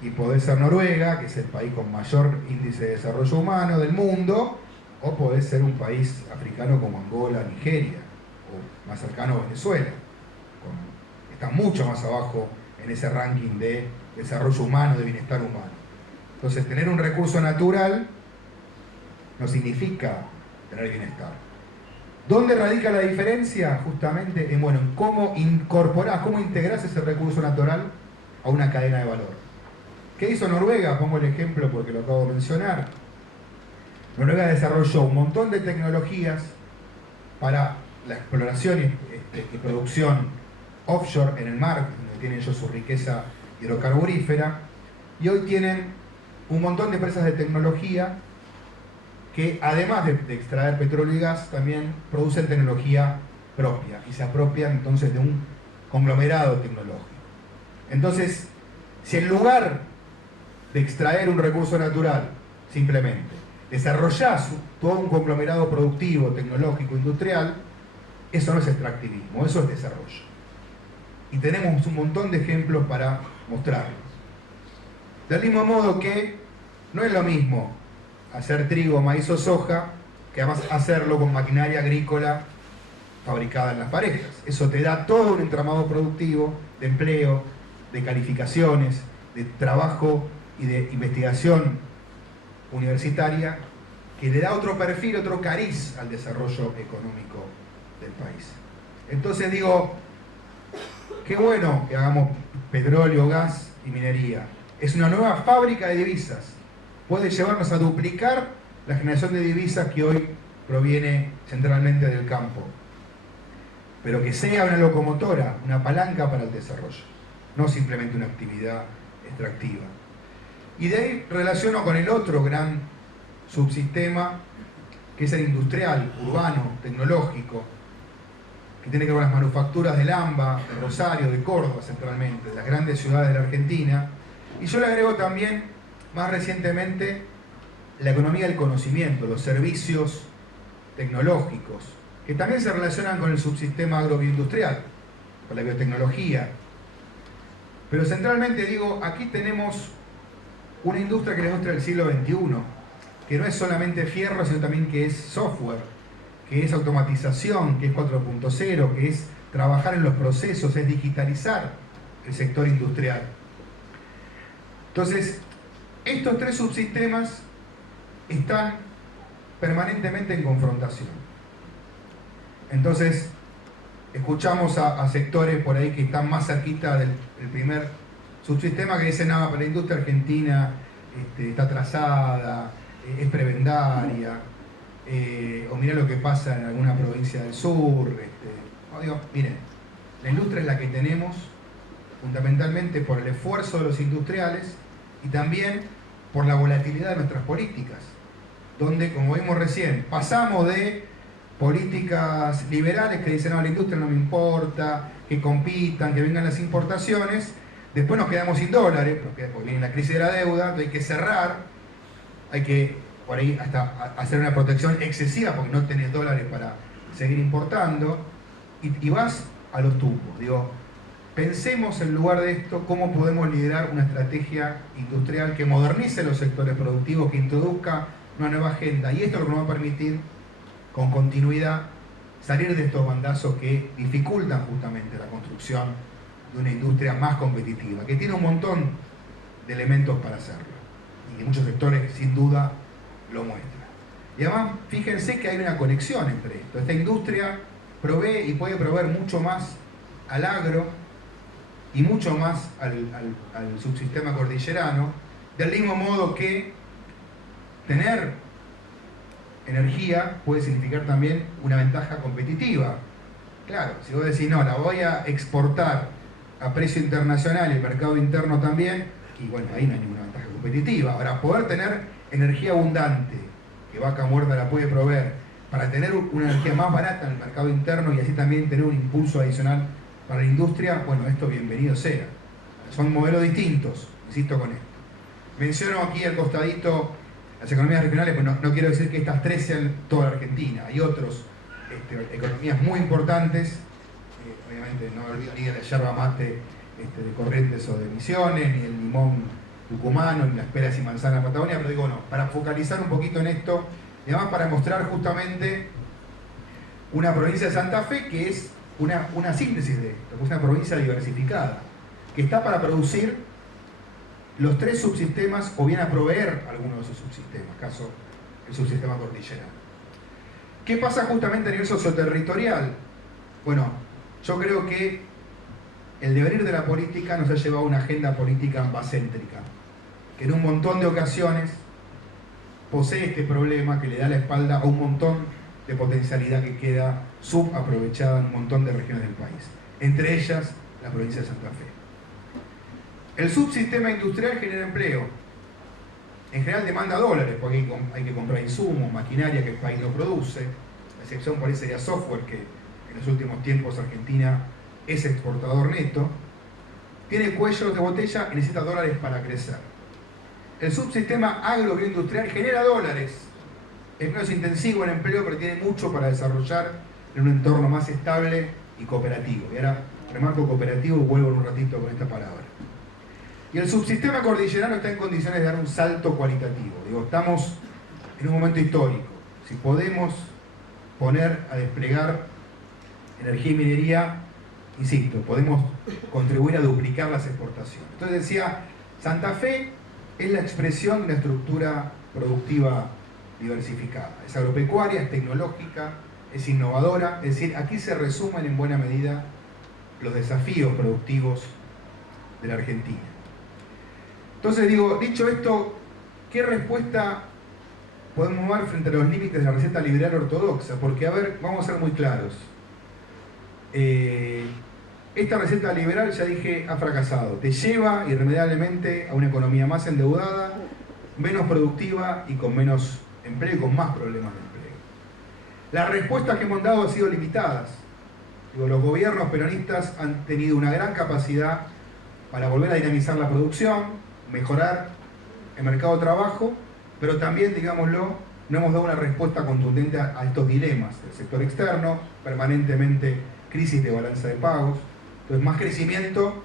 y podés ser Noruega, que es el país con mayor índice de desarrollo humano del mundo, o podés ser un país africano como Angola, Nigeria, o más cercano a Venezuela. Está mucho más abajo en ese ranking de desarrollo humano, de bienestar humano. Entonces, tener un recurso natural no significa tener bienestar. ¿Dónde radica la diferencia? Justamente en, bueno, en cómo incorporás, cómo integrás ese recurso natural a una cadena de valor. ¿Qué hizo Noruega? Pongo el ejemplo porque lo acabo de mencionar. Noruega desarrolló un montón de tecnologías para la exploración y producción offshore en el mar, donde tienen ellos su riqueza hidrocarburífera, y hoy tienen un montón de empresas de tecnología que, además de extraer petróleo y gas, también producen tecnología propia y se apropian entonces de un conglomerado tecnológico. Entonces, si en lugar de extraer un recurso natural, simplemente desarrollás todo un conglomerado productivo, tecnológico, industrial, eso no es extractivismo, eso es desarrollo. Y tenemos un montón de ejemplos para mostrarlos. Del mismo modo que no es lo mismo hacer trigo, maíz o soja, que además hacerlo con maquinaria agrícola fabricada en las parejas. Eso te da todo un entramado productivo de empleo, de calificaciones, de trabajo y de investigación universitaria, que le da otro perfil, otro cariz al desarrollo económico del país. Entonces digo, qué bueno que hagamos petróleo, gas y minería. Es una nueva fábrica de divisas. Puede llevarnos a duplicar la generación de divisas que hoy proviene centralmente del campo. Pero que sea una locomotora, una palanca para el desarrollo, no simplemente una actividad extractiva. Y de ahí relaciono con el otro gran subsistema, que es el industrial, urbano, tecnológico, que tiene que ver con las manufacturas del AMBA, de Rosario, de Córdoba centralmente, de las grandes ciudades de la Argentina. Y yo le agrego también, más recientemente, la economía del conocimiento, los servicios tecnológicos, que también se relacionan con el subsistema agroindustrial, con la biotecnología. Pero centralmente digo, aquí tenemos una industria que es la industria del siglo XXI, que no es solamente fierro, sino también que es software, que es automatización, que es 4.0, que es trabajar en los procesos, es digitalizar el sector industrial. Entonces, estos tres subsistemas están permanentemente en confrontación. Entonces, escuchamos a sectores por ahí que están más cerquita del primer subsistema, que dicen, no, pero la industria argentina está atrasada, es prebendaria, o mirá lo que pasa en alguna provincia del sur. No, digo, miren, la industria es la que tenemos fundamentalmente por el esfuerzo de los industriales y también por la volatilidad de nuestras políticas. donde, como vimos recién, pasamos de políticas liberales que dicen, no, la industria no me importa, que compitan, que vengan las importaciones, después nos quedamos sin dólares, porque viene la crisis de la deuda, hay que cerrar, hay que por ahí hasta hacer una protección excesiva porque no tenés dólares para seguir importando, y vas a los tubos. Digo, pensemos en lugar de esto cómo podemos liderar una estrategia industrial que modernice los sectores productivos, que introduzca una nueva agenda, y esto es lo que nos va a permitir con continuidad salir de estos bandazos que dificultan justamente la construcción de una industria más competitiva, que tiene un montón de elementos para hacerlo, y que muchos sectores sin duda lo muestran. Y además, fíjense que hay una conexión entre esto. Esta industria provee y puede proveer mucho más al agro y mucho más al subsistema cordillerano, del mismo modo que tener energía puede significar también una ventaja competitiva. Claro, si vos decís, no, la voy a exportar a precio internacional y el mercado interno también, y bueno, ahí no hay ninguna ventaja competitiva. Ahora, poder tener energía abundante, que Vaca Muerta la puede proveer, para tener una energía más barata en el mercado interno y así también tener un impulso adicional para la industria, bueno, esto bienvenido sea. Son modelos distintos, insisto con esto. Menciono aquí al costadito las economías regionales, pues no quiero decir que estas tres sean toda la Argentina. Hay otras economías muy importantes, obviamente no olvido ni de la yerba mate de Corrientes o de Misiones, ni el limón tucumano, ni las peras y manzanas de Patagonia, pero digo, no, para focalizar un poquito en esto, y además para mostrar justamente una provincia de Santa Fe que es una síntesis de esto, que es una provincia diversificada, que está para producir los tres subsistemas o bien a proveer alguno de esos subsistemas, caso el subsistema cordillerano. ¿Qué pasa justamente a nivel socioterritorial? Bueno, yo creo que el devenir de la política nos ha llevado a una agenda política ambacéntrica, que en un montón de ocasiones posee este problema que le da la espalda a un montón de potencialidad que queda subaprovechada en un montón de regiones del país, entre ellas la provincia de Santa Fe. El subsistema industrial genera empleo, en general demanda dólares, porque hay que comprar insumos, maquinaria que el país no produce, la excepción por ahí sería software, que en los últimos tiempos Argentina es exportador neto, tiene cuellos de botella y necesita dólares para crecer. El subsistema agrobioindustrial genera dólares, es menos intensivo en empleo, pero tiene mucho para desarrollar en un entorno más estable y cooperativo. Y ahora remarco cooperativo y vuelvo en un ratito con esta palabra. Y el subsistema cordillerano está en condiciones de dar un salto cualitativo. Digo, estamos en un momento histórico. Si podemos poner a desplegar energía y minería, insisto, podemos contribuir a duplicar las exportaciones. Entonces decía, Santa Fe es la expresión de una estructura productiva diversificada. Es agropecuaria, es tecnológica, es innovadora. Es decir, aquí se resumen en buena medida los desafíos productivos de la Argentina. Entonces digo, dicho esto, ¿qué respuesta podemos dar frente a los límites de la receta liberal ortodoxa? Porque, a ver, vamos a ser muy claros. Esta receta liberal, ya dije, ha fracasado. Te lleva irremediablemente a una economía más endeudada, menos productiva y con menos empleo y con más problemas de empleo. Las respuestas que hemos dado han sido limitadas. Digo, los gobiernos peronistas han tenido una gran capacidad para volver a dinamizar la producción, mejorar el mercado de trabajo, pero también, digámoslo, no hemos dado una respuesta contundente a estos dilemas del sector externo, permanentemente crisis de balanza de pagos. Entonces, más crecimiento,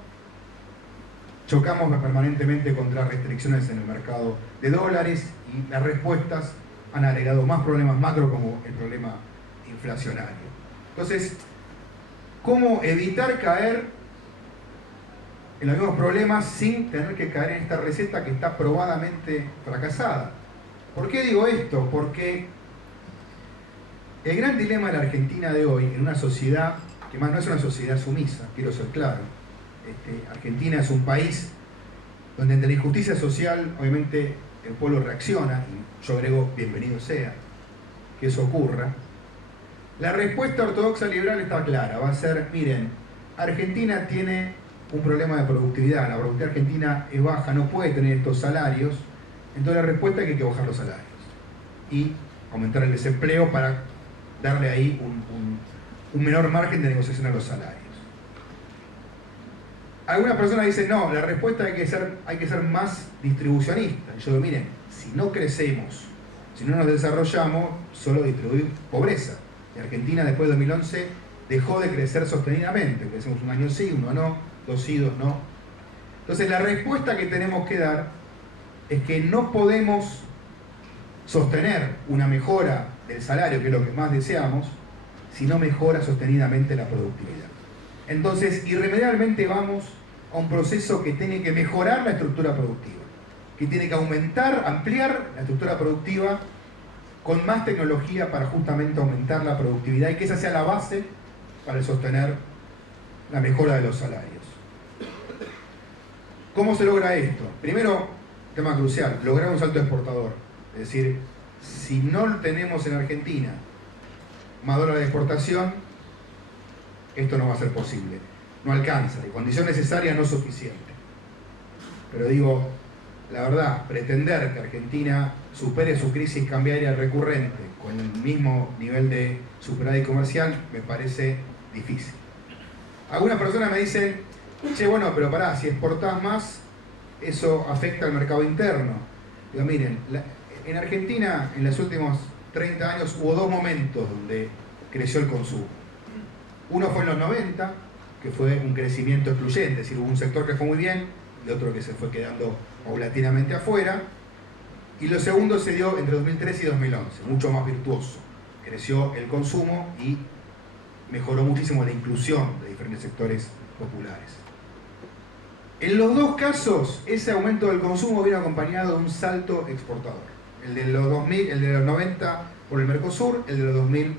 chocamos permanentemente contra restricciones en el mercado de dólares y las respuestas han agregado más problemas macro como el problema inflacionario. Entonces, ¿cómo evitar caer en los mismos problemas sin tener que caer en esta receta que está probadamente fracasada? ¿Por qué digo esto? Porque el gran dilema de la Argentina de hoy, en una sociedad que más no es una sociedad sumisa, quiero ser claro. Argentina es un país donde ante la injusticia social, obviamente, el pueblo reacciona, y yo agrego, bienvenido sea que eso ocurra. La respuesta ortodoxa liberal está clara, va a ser, miren, Argentina tiene un problema de productividad, la productividad argentina es baja, no puede tener estos salarios, entonces la respuesta es que hay que bajar los salarios. y aumentar el desempleo para darle ahí un menor margen de negociación a los salarios. Algunas personas dicen, no, la respuesta hay que ser más distribucionista. Y yo digo, miren, si no crecemos, si no nos desarrollamos, solo distribuir pobreza. Y Argentina después de 2011 dejó de crecer sostenidamente. Crecemos un año sí, uno no, 2 sí, 2 no. Entonces la respuesta que tenemos que dar es que no podemos sostener una mejora del salario, que es lo que más deseamos, si no mejora sostenidamente la productividad. Entonces, irremediablemente vamos a un proceso que tiene que mejorar la estructura productiva, que tiene que aumentar, ampliar la estructura productiva con más tecnología para justamente aumentar la productividad y que esa sea la base para sostener la mejora de los salarios. ¿Cómo se logra esto? Primero, tema crucial, lograr un salto exportador. Es decir, si no tenemos en Argentina más dólares de exportación, esto no va a ser posible. No alcanza, y condición necesaria no suficiente. Pero digo, la verdad, pretender que Argentina supere su crisis cambiaria recurrente con el mismo nivel de superávit comercial me parece difícil. Algunas personas me dicen, che, bueno, pero pará, si exportás más, eso afecta al mercado interno. Digo, miren, en Argentina en los últimos 30 años hubo 2 momentos donde creció el consumo. Uno fue en los 90, que fue un crecimiento excluyente, es decir, hubo un sector que fue muy bien y otro que se fue quedando paulatinamente afuera. Y lo segundo se dio entre 2013 y 2011, mucho más virtuoso. Creció el consumo y mejoró muchísimo la inclusión de diferentes sectores populares. En los 2 casos, ese aumento del consumo viene acompañado de un salto exportador. El de los 2000, el de los 90 por el Mercosur, el de los 2000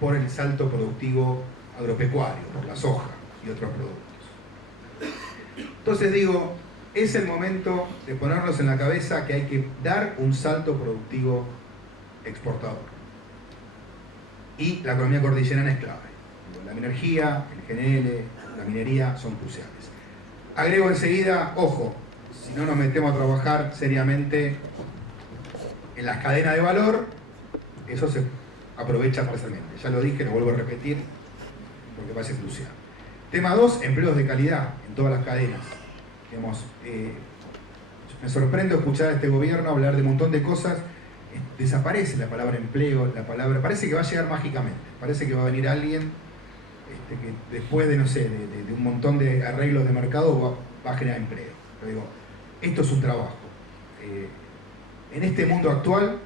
por el salto productivo agropecuario, por la soja y otros productos. Entonces digo, es el momento de ponernos en la cabeza que hay que dar un salto productivo exportador. Y la economía cordillerana es clave. La energía, el GNL, la minería son cruciales. Agrego enseguida, ojo, si no nos metemos a trabajar seriamente en las cadenas de valor, eso se aprovecha parcialmente. Ya lo dije, lo vuelvo a repetir, porque parece crucial. Tema 2, empleos de calidad en todas las cadenas. Digamos, me sorprende escuchar a este gobierno hablar de un montón de cosas. Desaparece la palabra empleo, parece que va a llegar mágicamente. Parece que va a venir alguien que después de, no sé, de un montón de arreglos de mercado va a generar empleo. Pero digo, esto es un trabajo. En este mundo actual,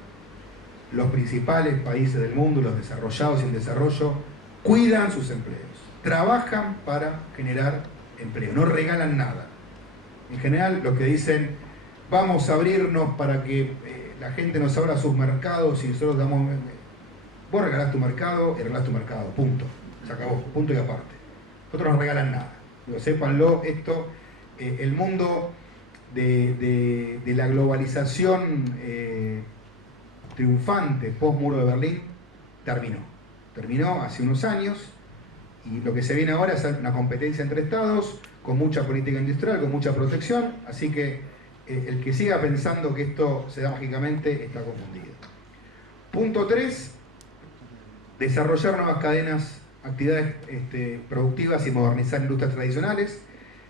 los principales países del mundo, los desarrollados y en desarrollo, cuidan sus empleos, trabajan para generar empleo, no regalan nada. En general, los que dicen, vamos a abrirnos para que la gente nos abra sus mercados y nosotros damos... Vos regalás tu mercado y regalás tu mercado, punto. Se acabó, punto y aparte. Nosotros no regalan nada. Digo, sépanlo, esto, el mundo de la globalización triunfante post-muro de Berlín terminó hace unos años y lo que se viene ahora es una competencia entre estados con mucha política industrial, con mucha protección, así que el que siga pensando que esto se da mágicamente está confundido. Punto 3, desarrollar nuevas cadenas, actividades productivas y modernizar industrias tradicionales.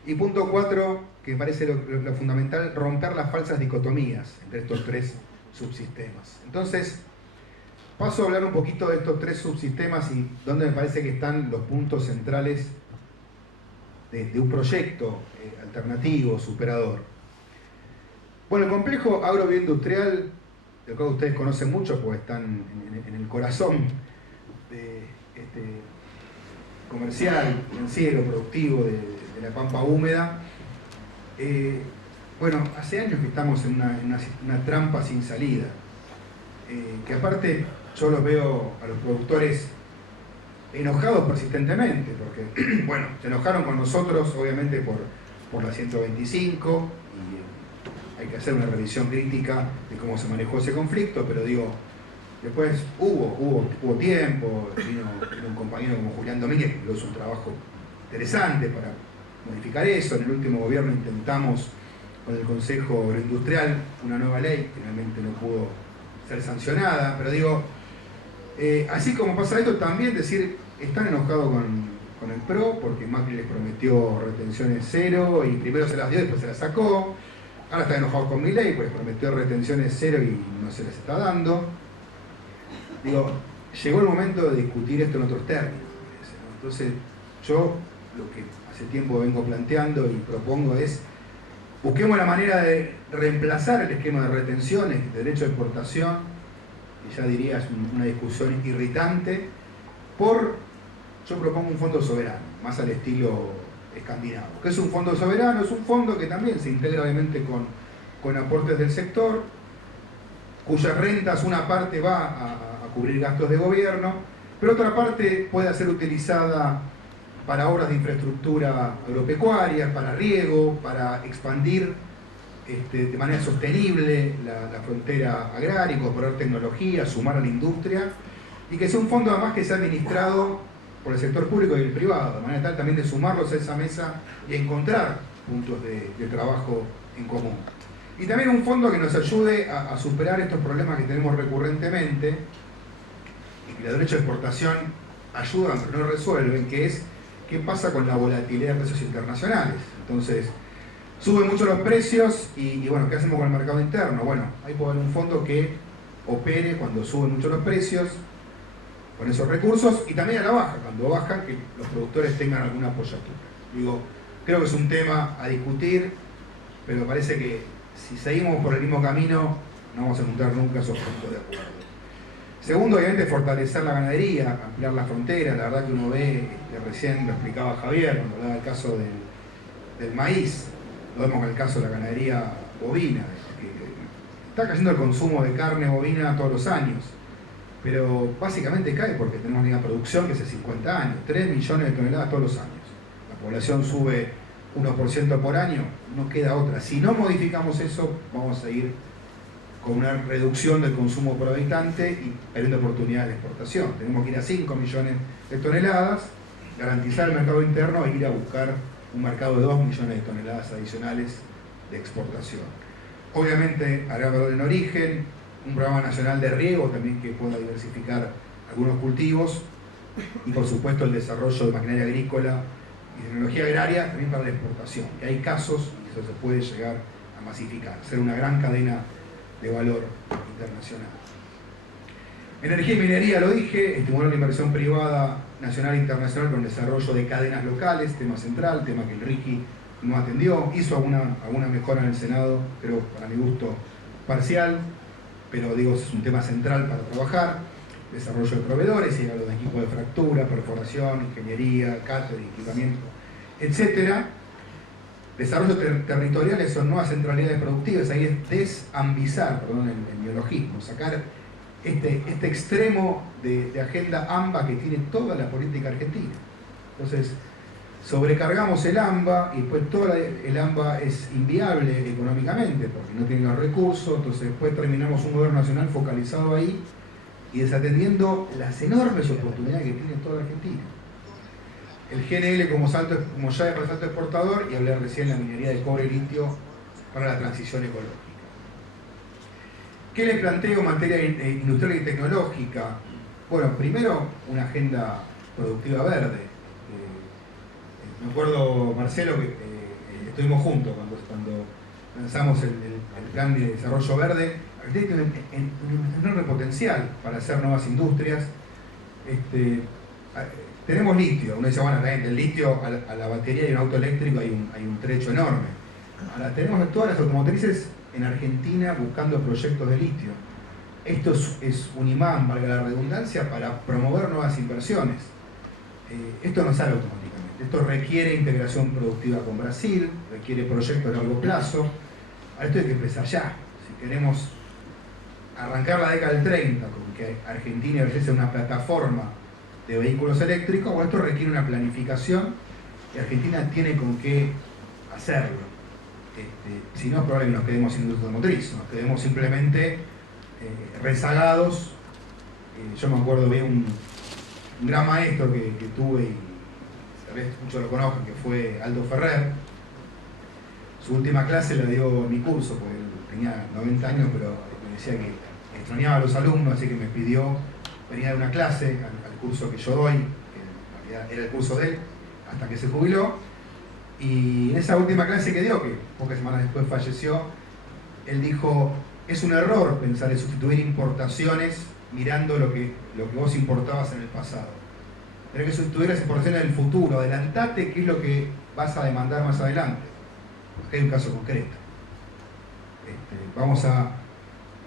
Y punto 4, que me parece lo fundamental, romper las falsas dicotomías entre estos 3 subsistemas. Entonces, paso a hablar un poquito de estos 3 subsistemas y dónde me parece que están los puntos centrales de un proyecto alternativo, superador. Bueno, el complejo agrobioindustrial, del cual ustedes conocen mucho porque están en el corazón de comercial, financiero, productivo de la pampa húmeda. Bueno, hace años que estamos en una trampa sin salida, que aparte yo los veo a los productores enojados persistentemente, porque, bueno, se enojaron con nosotros, obviamente, por la 125, y hay que hacer una revisión crítica de cómo se manejó ese conflicto, pero digo, después hubo tiempo, vino un compañero como Julián Domínguez, que hizo un trabajo interesante para modificar eso. En el último gobierno intentamos con el Consejo Agroindustrial una nueva ley, finalmente no pudo ser sancionada, pero digo, así como pasa esto, también decir, están enojados con el PRO porque Macri les prometió retenciones cero y primero se las dio y después se las sacó. Ahora están enojados con Milei porque prometió retenciones cero y no se les está dando. Digo, llegó el momento de discutir esto en otros términos, me parece, ¿no? Entonces, yo lo que hace tiempo vengo planteando y propongo es, busquemos la manera de reemplazar el esquema de retenciones, de derecho de exportación, que ya diría es una discusión irritante, yo propongo un fondo soberano, más al estilo escandinavo. ¿Qué es un fondo soberano? Es un fondo que también se integra obviamente con aportes del sector, cuyas rentas una parte va a cubrir gastos de gobierno, pero otra parte puede ser utilizada para obras de infraestructura agropecuaria, para riego, para expandir de manera sostenible la frontera agraria, incorporar tecnología, sumar a la industria, y que sea un fondo además que sea administrado por el sector público y el privado, de manera tal también de sumarlos a esa mesa y encontrar puntos de trabajo en común. Y también un fondo que nos ayude a superar estos problemas que tenemos recurrentemente y que los derechos de exportación ayudan pero no resuelven, que es qué pasa con la volatilidad de precios internacionales. Entonces, suben mucho los precios y bueno, ¿qué hacemos con el mercado interno? Bueno, ahí puede haber un fondo que opere cuando suben mucho los precios con esos recursos y también a la baja, cuando baja, que los productores tengan alguna apoyatura. Digo, creo que es un tema a discutir, pero parece que si seguimos por el mismo camino no vamos a encontrar nunca esos puntos de acuerdo. Segundo, obviamente, fortalecer la ganadería, ampliar las fronteras. La verdad que uno ve, recién lo explicaba Javier cuando hablaba del caso del maíz, lo vemos con el caso de la ganadería bovina, que está cayendo el consumo de carne bovina todos los años, pero básicamente cae porque tenemos una producción que hace 50 años, 3 millones de toneladas todos los años. La población sube 1% por año, no queda otra. Si no modificamos eso, vamos a ir con una reducción del consumo por habitante y perdiendo oportunidades de exportación. Tenemos que ir a 5 millones de toneladas, garantizar el mercado interno e ir a buscar un mercado de 2 millones de toneladas adicionales de exportación. Obviamente, agregar valor en origen, un programa nacional de riego también que pueda diversificar algunos cultivos y por supuesto el desarrollo de maquinaria agrícola y tecnología agraria también para la exportación. Que hay casos y eso se puede llegar a masificar, ser una gran cadena de valor internacional. Energía y minería, lo dije, estimular la inversión privada nacional e internacional con el desarrollo de cadenas locales, tema central, tema que el RIGI no atendió, hizo alguna mejora en el Senado, pero para mi gusto parcial, pero digo, es un tema central para trabajar. Desarrollo de proveedores, y hablo de equipos de fractura, perforación, ingeniería, catering, equipamiento, etc. Desarrollo territoriales son nuevas centralidades productivas, ahí es desambizar, perdón el neologismo, sacar este extremo de agenda AMBA que tiene toda la política argentina. Entonces, sobrecargamos el AMBA y después todo el AMBA es inviable económicamente porque no tiene los recursos, entonces después terminamos un gobierno nacional focalizado ahí y desatendiendo las enormes oportunidades que tiene toda la Argentina. El GNL como llave para salto exportador, y hablé recién de la minería de cobre y litio para la transición ecológica. ¿Qué les planteo en materia industrial y tecnológica? Bueno, primero una agenda productiva verde. Me acuerdo, Marcelo, que estuvimos juntos cuando lanzamos el plan de desarrollo verde. Argentina tiene un enorme potencial para hacer nuevas industrias. Tenemos litio. Uno dice, bueno, del litio a la batería de un auto eléctrico hay un trecho enorme. Ahora, tenemos todas las automotrices en Argentina buscando proyectos de litio. Esto es un imán, valga la redundancia, para promover nuevas inversiones. Esto no sale automáticamente. Esto requiere integración productiva con Brasil, requiere proyectos a largo plazo. A esto hay que empezar ya. Si queremos arrancar la década del 30 con que Argentina ofrece una plataforma de vehículos eléctricos, bueno, esto requiere una planificación y Argentina tiene con qué hacerlo. Si no, es probable que nos quedemos sin industria motriz, nos quedemos simplemente rezagados. Yo me acuerdo de un gran maestro que tuve y tal vez muchos lo conozcan, que fue Aldo Ferrer. Su última clase la dio en mi curso, porque él tenía 90 años, pero me decía que extrañaba a los alumnos, así que me pidió venir a dar una clase al curso que yo doy, que en realidad era el curso de él, hasta que se jubiló. Y en esa última clase que dio, que pocas semanas después falleció, él dijo: es un error pensar en sustituir importaciones mirando lo que vos importabas en el pasado. Tenés que sustituir las importaciones del futuro, adelantate qué es lo que vas a demandar más adelante. Acá hay un caso concreto. Vamos a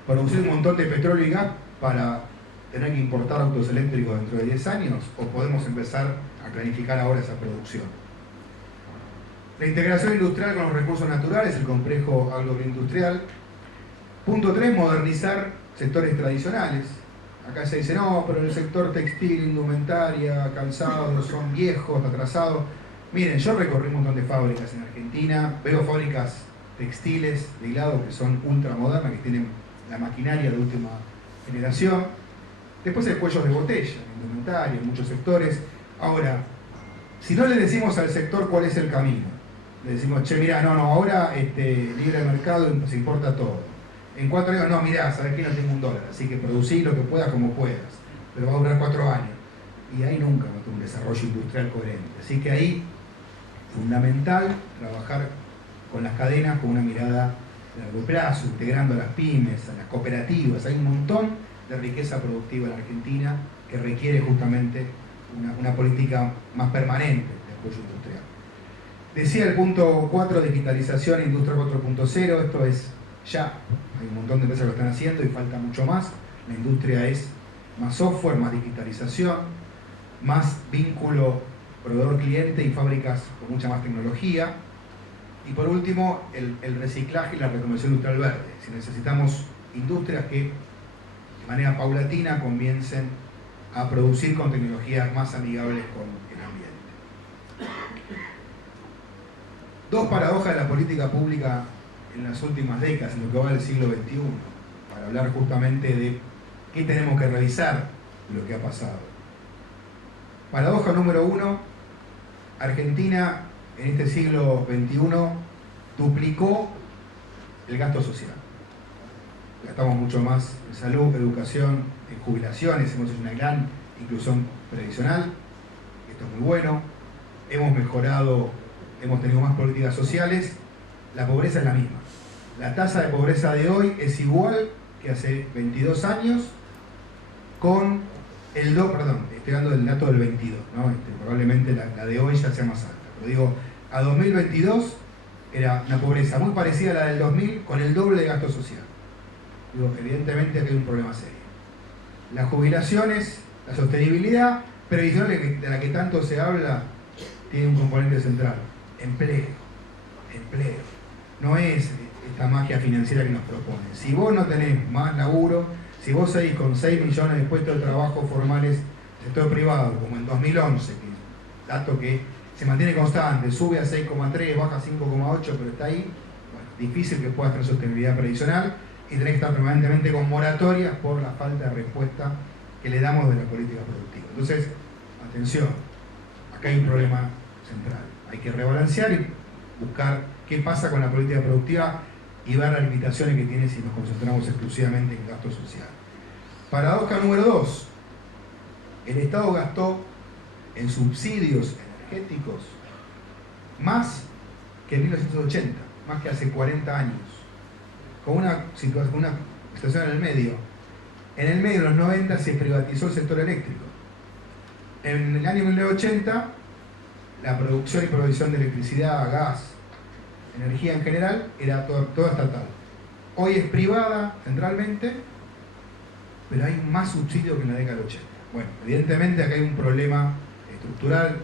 producir un montón de petróleo y gas para tener que importar autos eléctricos dentro de 10 años, o podemos empezar a planificar ahora esa producción. La integración industrial con los recursos naturales, el complejo agroindustrial. Punto 3, modernizar sectores tradicionales. Acá se dice: no, pero el sector textil, indumentaria, calzado, son viejos, atrasados. Miren, yo recorrí un montón de fábricas en Argentina, veo fábricas textiles de hilado que son ultra modernas, que tienen la maquinaria de última generación. Después hay cuellos de botella, indumentaria, en muchos sectores. Ahora, si no le decimos al sector cuál es el camino, le decimos: che, mirá, no, ahora libre mercado, se importa todo. En 4 años, no, mirá, sabés que no tengo $1, así que producí lo que puedas como puedas, pero va a durar 4 años. Y ahí nunca va a tener un desarrollo industrial coherente. Así que ahí, fundamental, trabajar con las cadenas con una mirada de largo plazo, integrando a las pymes, a las cooperativas. Hay un montón de riqueza productiva en Argentina que requiere justamente una política más permanente de apoyo industrial. Decía el punto 4, digitalización, industria 4.0, esto es ya. Hay un montón de empresas que lo están haciendo y falta mucho más. La industria es más software, más digitalización, más vínculo proveedor-cliente y fábricas con mucha más tecnología. Y por último, el reciclaje y la reconversión industrial verde. Si necesitamos industrias que de manera paulatina comiencen a producir con tecnologías más amigables con el ambiente. 2 paradojas de la política pública en las últimas décadas, en lo que va del siglo XXI, para hablar justamente de qué tenemos que revisar de lo que ha pasado. Paradoja número 1, Argentina en este siglo XXI duplicó el gasto social. Gastamos mucho más en salud, educación, en jubilaciones, hemos hecho una gran inclusión previsional, esto es muy bueno, hemos mejorado, hemos tenido más políticas sociales, la pobreza es la misma. La tasa de pobreza de hoy es igual que hace 22 años con el estoy dando el dato del 22, ¿no? Probablemente la de hoy ya sea más alta, pero digo, a 2022 era una pobreza muy parecida a la del 2000 con el doble de gasto social. Digo, evidentemente aquí hay un problema serio. Las jubilaciones, la sostenibilidad previsional de la que tanto se habla, tiene un componente central: empleo. No es esta magia financiera que nos proponen. Si vos no tenés más laburo, si vos seguís con 6 millones de puestos de trabajo formales sector privado, como en 2011, que dato que se mantiene constante, sube a 6,3, baja a 5,8, pero está ahí, bueno, difícil que puedas tener sostenibilidad previsional y tenés que estar permanentemente con moratorias por la falta de respuesta que le damos de la política productiva. Entonces, atención, acá hay un problema central. Hay que rebalancear y buscar qué pasa con la política productiva y ver las limitaciones que tiene si nos concentramos exclusivamente en gasto social. Paradoja número 2. El Estado gastó en subsidios energéticos más que en 1980, más que hace 40 años, con una situación en el medio. En el medio, en los 90, se privatizó el sector eléctrico. En el año 1980, la producción y provisión de electricidad, gas, energía en general, era toda estatal. Hoy es privada centralmente, pero hay más subsidio que en la década del 80. Bueno, evidentemente acá hay un problema estructural.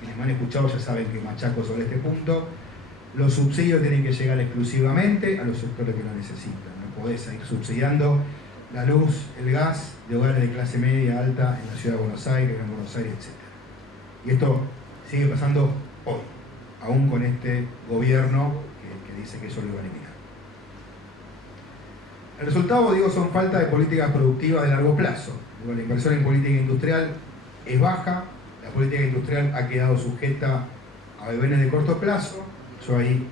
Quienes me han escuchado ya saben que machaco sobre este punto. Los subsidios tienen que llegar exclusivamente a los sectores que lo necesitan. No podés seguir subsidiando la luz, el gas de hogares de clase media alta en la ciudad de Buenos Aires, en Buenos Aires, etc. Y esto sigue pasando hoy, aún con este gobierno que dice que eso lo iba a eliminar. El resultado, digo, son falta de políticas productivas de largo plazo. Digo, la inversión en política industrial es baja, la política industrial ha quedado sujeta a vaivenes de corto plazo. Yo ahí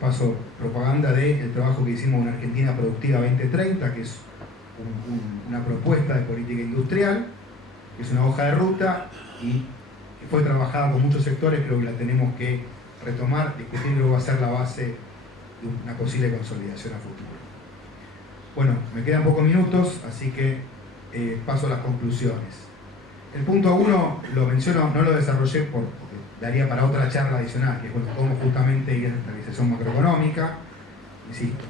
paso propaganda del trabajo que hicimos en Argentina Productiva 2030, que es una propuesta de política industrial, que es una hoja de ruta y que fue trabajada con muchos sectores. Creo que la tenemos que retomar, discutir, que va a ser la base de una posible consolidación a futuro. Bueno, me quedan pocos minutos, así que paso a las conclusiones. El punto 1 lo menciono, no lo desarrollé porque daría para otra charla adicional, que es bueno, cómo justamente ir a la estabilización macroeconómica. Insisto,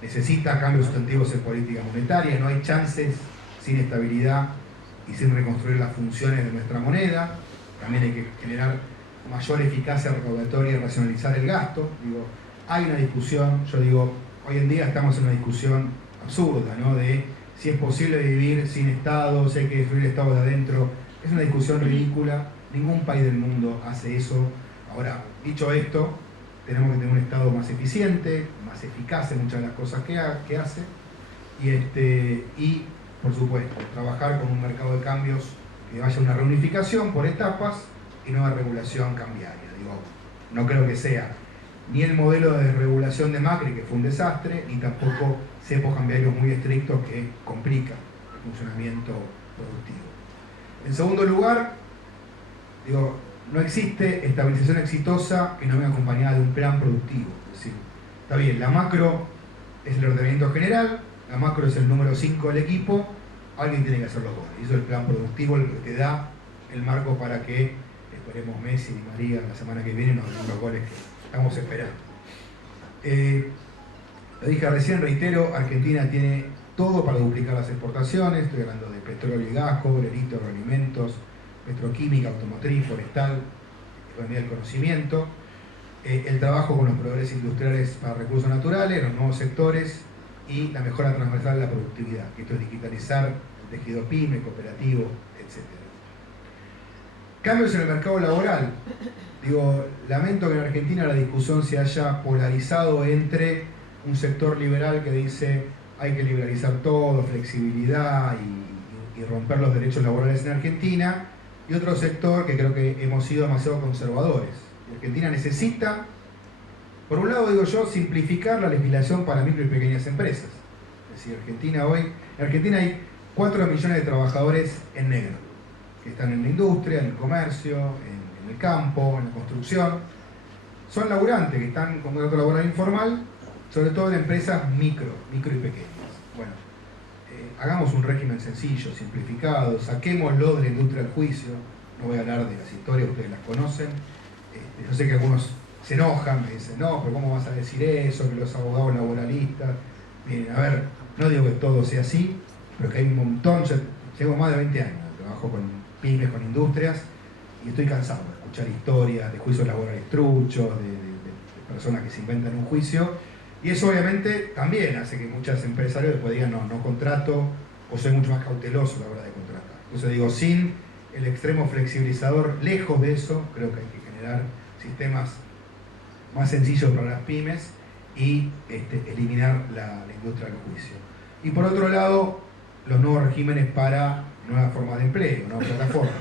necesita cambios sustantivos en política monetaria, no hay chances sin estabilidad y sin reconstruir las funciones de nuestra moneda. También hay que generar mayor eficacia recaudatoria y racionalizar el gasto. Digo, hay una discusión, yo digo, hoy en día estamos en una discusión absurda, ¿no? De si es posible vivir sin Estado, si hay que destruir el Estado de adentro. Es una discusión ridícula, ningún país del mundo hace eso. Ahora, dicho esto, tenemos que tener un Estado más eficiente, más eficaz en muchas de las cosas que hace, y, por supuesto, trabajar con un mercado de cambios que vaya a una reunificación por etapas y no a regulación cambiaria. Digo, no creo que sea ni el modelo de regulación de Macri, que fue un desastre, ni tampoco cepos cambiarios muy estrictos que complican el funcionamiento productivo. En segundo lugar, digo, no existe estabilización exitosa que no venga acompañada de un plan productivo. Es decir, está bien, la macro es el ordenamiento general, la macro es el número 5 del equipo, alguien tiene que hacer los goles. Y eso es el plan productivo, el que te da el marco para que, esperemos, Messi y María la semana que viene nos den los goles que estamos esperando. Lo dije recién, reitero, Argentina tiene todo para duplicar las exportaciones. Estoy hablando de petróleo y gas, cobre, litio, agroalimentos, petroquímica, automotriz, forestal, economía del conocimiento, el trabajo con los proveedores industriales para recursos naturales, los nuevos sectores y la mejora transversal de la productividad, que esto es digitalizar el tejido pyme, cooperativo, etc. Cambios en el mercado laboral. Digo, lamento que en Argentina la discusión se haya polarizado entre un sector liberal que dice hay que liberalizar todo, flexibilidad y romper los derechos laborales en Argentina, y otro sector que creo que hemos sido demasiado conservadores. Argentina necesita, por un lado digo yo, simplificar la legislación para micro y pequeñas empresas. Es decir, en Argentina hay 4 millones de trabajadores en negro, que están en la industria, en el comercio, en el campo, en la construcción. Son laburantes que están con contrato laboral informal, sobre todo en empresas micro y pequeñas. Bueno, hagamos un régimen sencillo, simplificado, saquémoslo de la industria del juicio. No voy a hablar de las historias, ustedes las conocen. Yo sé que algunos se enojan, me dicen, no, pero ¿cómo vas a decir eso? Que los abogados laboralistas. Miren, a ver, no digo que todo sea así, pero que hay un montón. Yo llevo más de 20 años, trabajo con pymes, con industrias, y estoy cansado de escuchar historias de juicios laborales truchos, de personas que se inventan un juicio. Y eso obviamente también hace que muchos empresarios después digan, no contrato, o soy mucho más cauteloso a la hora de contratar. Entonces digo, sin el extremo flexibilizador, lejos de eso, creo que hay que generar sistemas más sencillos para las pymes y eliminar la industria del juicio. Y por otro lado, los nuevos regímenes para nuevas formas de empleo, nuevas plataformas.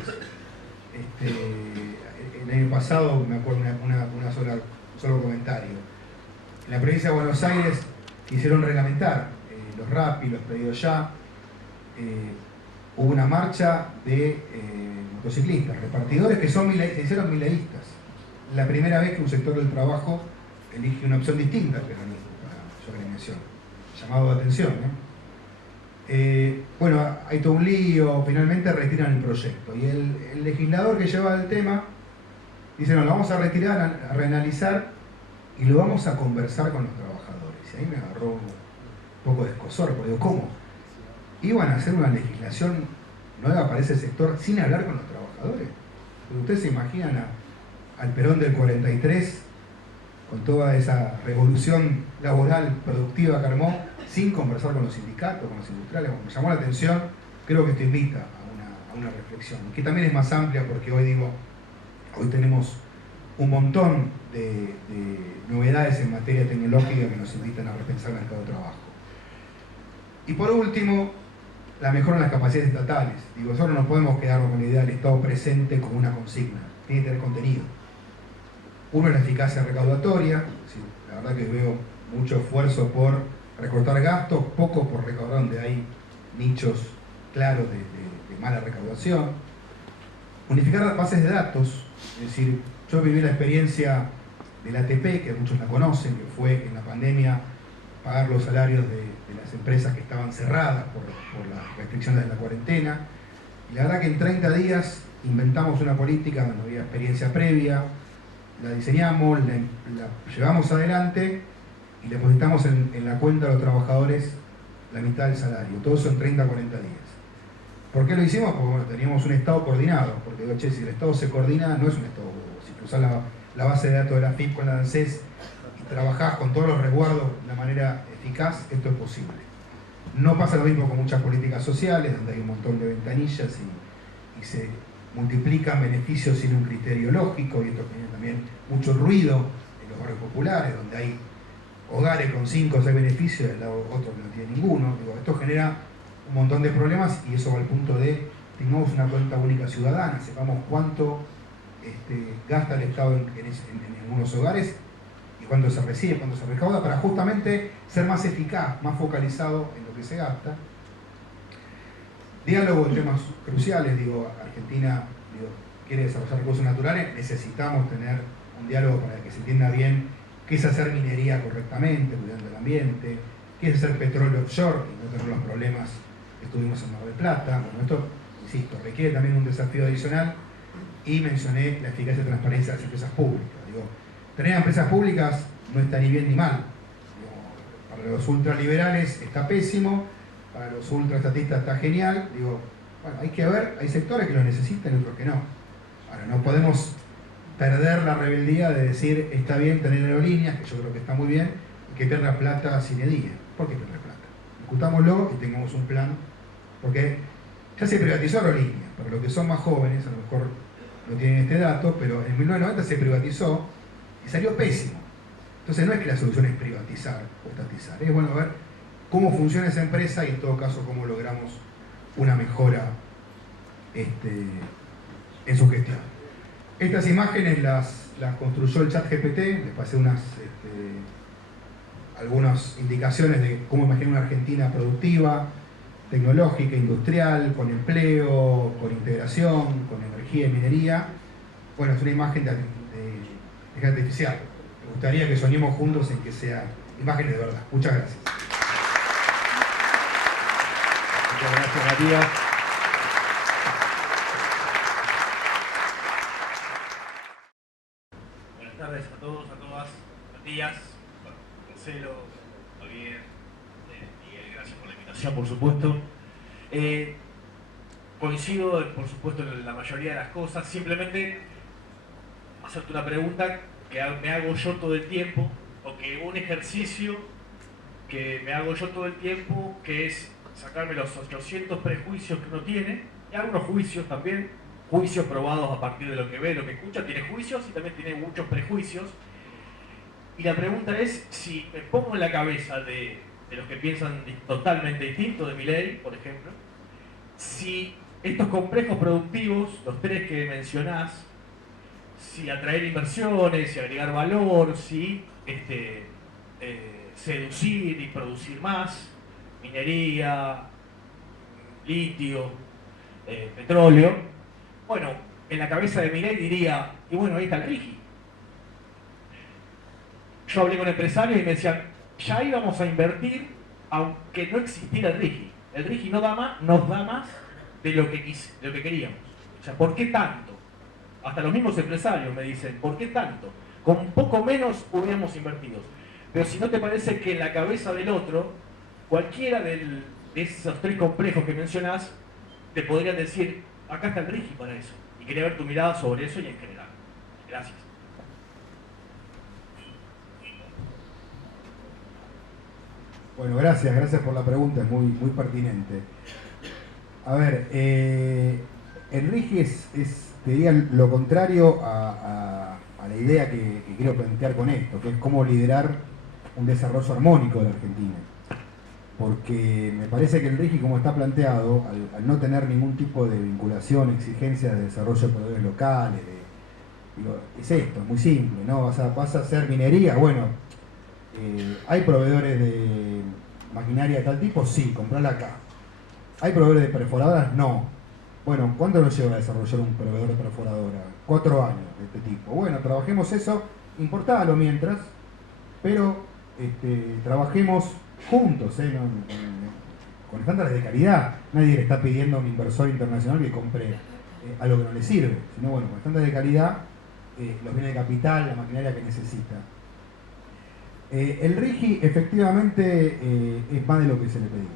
El año pasado, me acuerdo un solo comentario. En la provincia de Buenos Aires quisieron reglamentar los Rappi, los pedidos ya. Hubo una marcha de motociclistas, repartidores que se hicieron mileístas. La primera vez que un sector del trabajo elige una opción distinta al peronismo para su agremiación. Llamado de atención. Bueno, hay todo un lío, finalmente retiran el proyecto. Y el legislador que lleva el tema dice, no, lo vamos a retirar, a reanalizar y lo vamos a conversar con los trabajadores. Y ahí me agarró un poco de escozor, porque digo, ¿cómo? Iban a hacer una legislación nueva para ese sector sin hablar con los trabajadores. Pero ustedes se imaginan al Perón del 43, con toda esa revolución laboral productiva que armó, sin conversar con los sindicatos, con los industriales. Bueno, me llamó la atención, creo que esto invita a una reflexión, que también es más amplia porque hoy tenemos un montón de novedades en materia tecnológica que nos invitan a repensar el mercado de trabajo. Y por último, la mejora en las capacidades estatales. Digo, nosotros no podemos quedarnos con la idea del Estado presente como una consigna, tiene que tener contenido. Uno es la eficacia recaudatoria, la verdad que veo mucho esfuerzo por recortar gastos, poco por recaudar donde hay nichos claros de mala recaudación, unificar las bases de datos, es decir, yo viví la experiencia del ATP, que muchos la conocen, que fue en la pandemia pagar los salarios de las empresas que estaban cerradas por las restricciones de la cuarentena, y la verdad que en 30 días inventamos una política donde había experiencia previa, la diseñamos, la llevamos adelante y le depositamos en la cuenta de los trabajadores la mitad del salario, todo eso en 30 a 40 días. ¿Por qué lo hicimos? Porque bueno, teníamos un Estado coordinado, porque digo, che, si el Estado se coordina, no es un Estado bobo. Si tú usas la base de datos de la FIP con la ANSES y trabajás con todos los resguardos de una manera eficaz, esto es posible. No pasa lo mismo con muchas políticas sociales, donde hay un montón de ventanillas y se multiplican beneficios sin un criterio lógico, y esto tiene también mucho ruido en los barrios populares, donde hay hogares con 5 o 6 beneficios y al lado otro que no tiene ninguno. Digo, esto genera un montón de problemas y eso va al punto de tengamos una cuenta única ciudadana, sepamos cuánto gasta el Estado en algunos hogares y cuánto se recibe, cuánto se recauda, para justamente ser más eficaz, más focalizado en lo que se gasta. Diálogo en temas cruciales, digo, Argentina quiere desarrollar recursos naturales, necesitamos tener un diálogo para que se entienda bien qué es hacer minería correctamente, cuidando el ambiente, qué es hacer petróleo offshore y no tener los problemas que tuvimos en Mar del Plata. Bueno, esto, insisto, requiere también un desafío adicional y mencioné la eficacia y transparencia de las empresas públicas. Digo, tener empresas públicas no está ni bien ni mal. Digo, para los ultraliberales está pésimo, para los ultraestatistas está genial. Digo, bueno, hay que ver, hay sectores que lo necesitan y otros que no. Ahora, no podemos perder la rebeldía de decir está bien tener aerolíneas, que yo creo que está muy bien, y que pierda plata sin edie. ¿Por qué pierda plata? Discutámoslo y tengamos un plan, porque ya se privatizó aerolíneas. Para los que son más jóvenes, a lo mejor no tienen este dato, pero en 1990 se privatizó y salió pésimo. Entonces no es que la solución es privatizar o estatizar, es bueno ver cómo funciona esa empresa y en todo caso cómo logramos una mejora en su gestión. Estas imágenes las construyó el ChatGPT, les pasé algunas indicaciones de cómo imaginar una Argentina productiva, tecnológica, industrial, con empleo, con integración, con energía y minería. Bueno, es una imagen de inteligencia artificial. Me gustaría que soñemos juntos en que sean imágenes de verdad. Muchas gracias. Muchas gracias, Matías. Buenas tardes a todos, a todas. Matías, Marcelo, Javier, Miguel, gracias por la invitación, por supuesto. Coincido, por supuesto, en la mayoría de las cosas. Simplemente hacerte una pregunta que me hago yo todo el tiempo, o que un ejercicio que me hago yo todo el tiempo, que es sacarme los 800 prejuicios que uno tiene, y algunos juicios también, juicios probados a partir de lo que ve, lo que escucha, tiene juicios y también tiene muchos prejuicios. Y la pregunta es, si me pongo en la cabeza de los que piensan totalmente distinto, de Milei, por ejemplo, si estos complejos productivos, los tres que mencionás, si atraer inversiones, si agregar valor, si seducir y producir más, minería, litio, petróleo, bueno, en la cabeza de Milei diría, y bueno, ahí está el RIGI. Yo hablé con empresarios y me decían, ya íbamos a invertir aunque no existiera el RIGI. El RIGI nos da más de lo que queríamos. O sea, ¿por qué tanto? Hasta los mismos empresarios me dicen, ¿por qué tanto? Con un poco menos hubiéramos invertido. Pero si no te parece que en la cabeza del otro, cualquiera de esos tres complejos que mencionás, te podrían decir, acá está el RIGI para eso. Y quería ver tu mirada sobre eso y en general. Gracias. Bueno, gracias por la pregunta, es muy pertinente. A ver, el RIGI es te diría lo contrario a la idea que quiero plantear con esto, que es cómo liderar un desarrollo armónico de la Argentina. Porque me parece que el RIGI, como está planteado, al no tener ningún tipo de vinculación, exigencias de desarrollo de proveedores locales, es esto, es muy simple, ¿no? Vas a hacer minería, bueno, hay proveedores maquinaria de tal tipo, sí, comprala acá. ¿Hay proveedores de perforadoras? No. Bueno, ¿cuánto nos lleva a desarrollar un proveedor de perforadora? 4 años de este tipo. Bueno, trabajemos eso, importalo mientras, pero trabajemos juntos, con estándares de calidad. Nadie le está pidiendo a un inversor internacional que compre algo que no le sirve, sino bueno, con estándares de calidad, los bienes de capital, la maquinaria que necesita. El RIGI efectivamente es más de lo que se le pedía.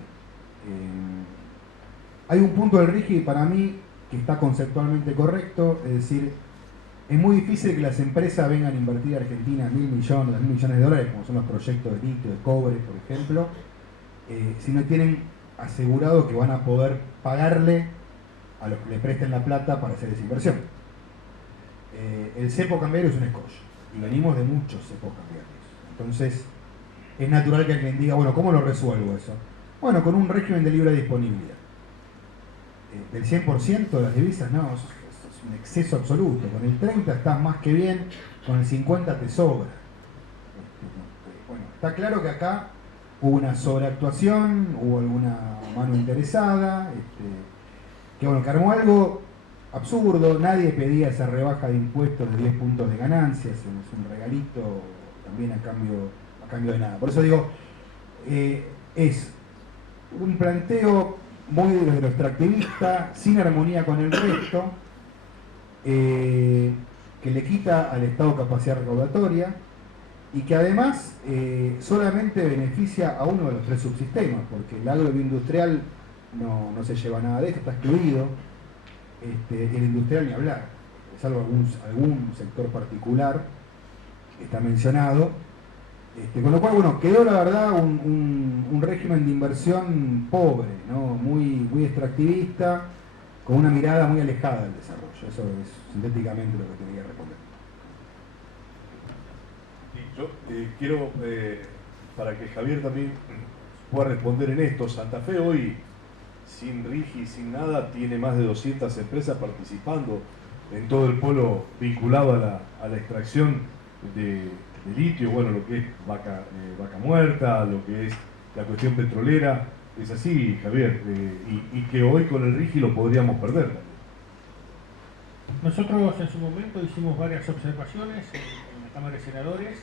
Hay un punto del RIGI para mí que está conceptualmente correcto, es decir, es muy difícil que las empresas vengan a invertir a Argentina 1.000 millones, 2.000 millones de dólares, como son los proyectos de litio, de cobre, por ejemplo, si no tienen asegurado que van a poder pagarle a los que le presten la plata para hacer esa inversión. El cepo cambiario es un escollo, y venimos de muchos cepos cambiarios. Entonces, es natural que alguien diga, bueno, ¿cómo lo resuelvo eso? Bueno, con un régimen de libre disponibilidad. Del 100% de las divisas, no, es un exceso absoluto. Con el 30% estás más que bien, con el 50% te sobra. Bueno, está claro que acá hubo una sobreactuación, hubo alguna mano interesada, que bueno, que armó algo absurdo. Nadie pedía esa rebaja de impuestos de 10 puntos de ganancias, es un regalito también a cambio de nada. Por eso digo, es un planteo muy de lo extractivista, sin armonía con el resto, que le quita al Estado capacidad recaudatoria y que además solamente beneficia a uno de los 3 subsistemas, porque el agroindustrial no se lleva nada de esto, está excluido, el industrial ni hablar, salvo algún sector particular que está mencionado. Con lo cual, bueno, quedó la verdad un régimen de inversión pobre, ¿no? muy extractivista, con una mirada muy alejada del desarrollo. Eso es sintéticamente lo que tenía que responder. Yo quiero, para que Javier también pueda responder en esto, Santa Fe hoy, sin RIGI, sin nada, tiene más de 200 empresas participando en todo el polo vinculado a la extracción de litio, bueno, lo que es vaca muerta, lo que es la cuestión petrolera. Es así, Javier, y que hoy con el RIGI lo podríamos perder también. Nosotros en su momento hicimos varias observaciones en la Cámara de Senadores.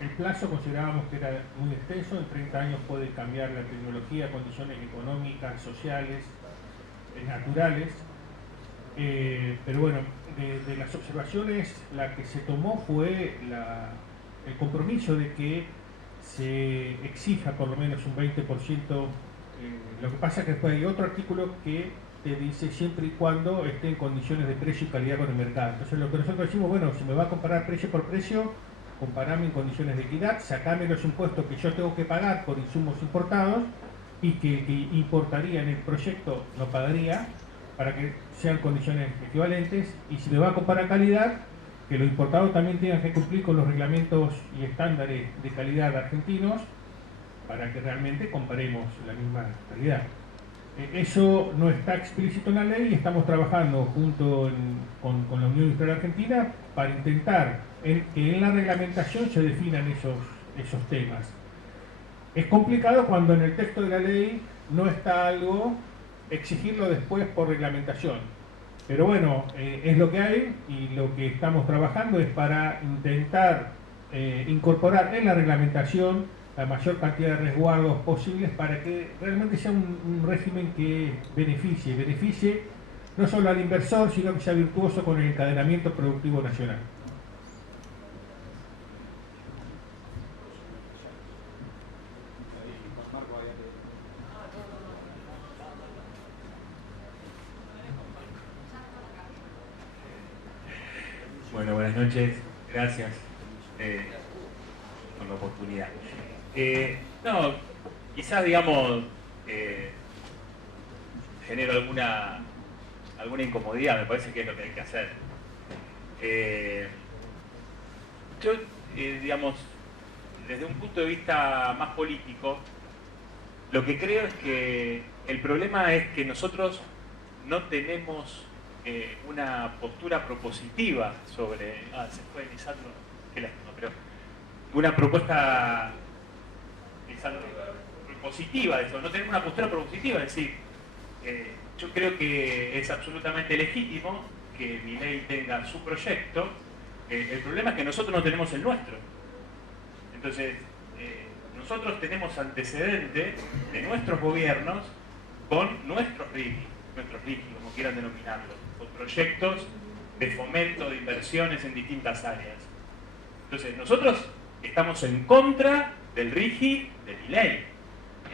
El plazo considerábamos que era muy extenso, en 30 años puede cambiar la tecnología, condiciones económicas, sociales, naturales. Pero bueno, de las observaciones, la que se tomó fue el compromiso de que se exija por lo menos un 20%. Lo que pasa es que después hay otro artículo que te dice siempre y cuando esté en condiciones de precio y calidad con el mercado. Entonces lo que nosotros decimos, bueno, si me va a comparar precio por precio, comparame en condiciones de equidad, sacame los impuestos que yo tengo que pagar por insumos importados y que el que importaría en el proyecto no pagaría, para que sean condiciones equivalentes. Y si me va a comparar calidad, que los importados también tengan que cumplir con los reglamentos y estándares de calidad argentinos, para que realmente comparemos la misma calidad. Eso no está explícito en la ley y estamos trabajando junto con la Unión Industrial Argentina para intentar que en la reglamentación se definan esos temas. Es complicado cuando en el texto de la ley no está algo, exigirlo después por reglamentación. Pero bueno, es lo que hay, y lo que estamos trabajando es para intentar incorporar en la reglamentación la mayor cantidad de resguardos posibles para que realmente sea un régimen que beneficie no solo al inversor, sino que sea virtuoso con el encadenamiento productivo nacional. Bueno, buenas noches, gracias por la oportunidad. No, quizás, digamos, genero alguna incomodidad, me parece que es lo que hay que hacer. Yo, digamos, desde un punto de vista más político, lo que creo es que el problema es que nosotros no tenemos una postura propositiva sobre... se fue Lisandro, qué lástima, pero una propuesta... Lisandro, positiva de eso, no tener una postura propositiva, es decir, yo creo que es absolutamente legítimo que Milei tenga su proyecto, el problema es que nosotros no tenemos el nuestro. Entonces, nosotros tenemos antecedentes de nuestros gobiernos con nuestros RIGI, como quieran denominarlo, con proyectos de fomento de inversiones en distintas áreas. Entonces, nosotros estamos en contra del RIGI de Milei,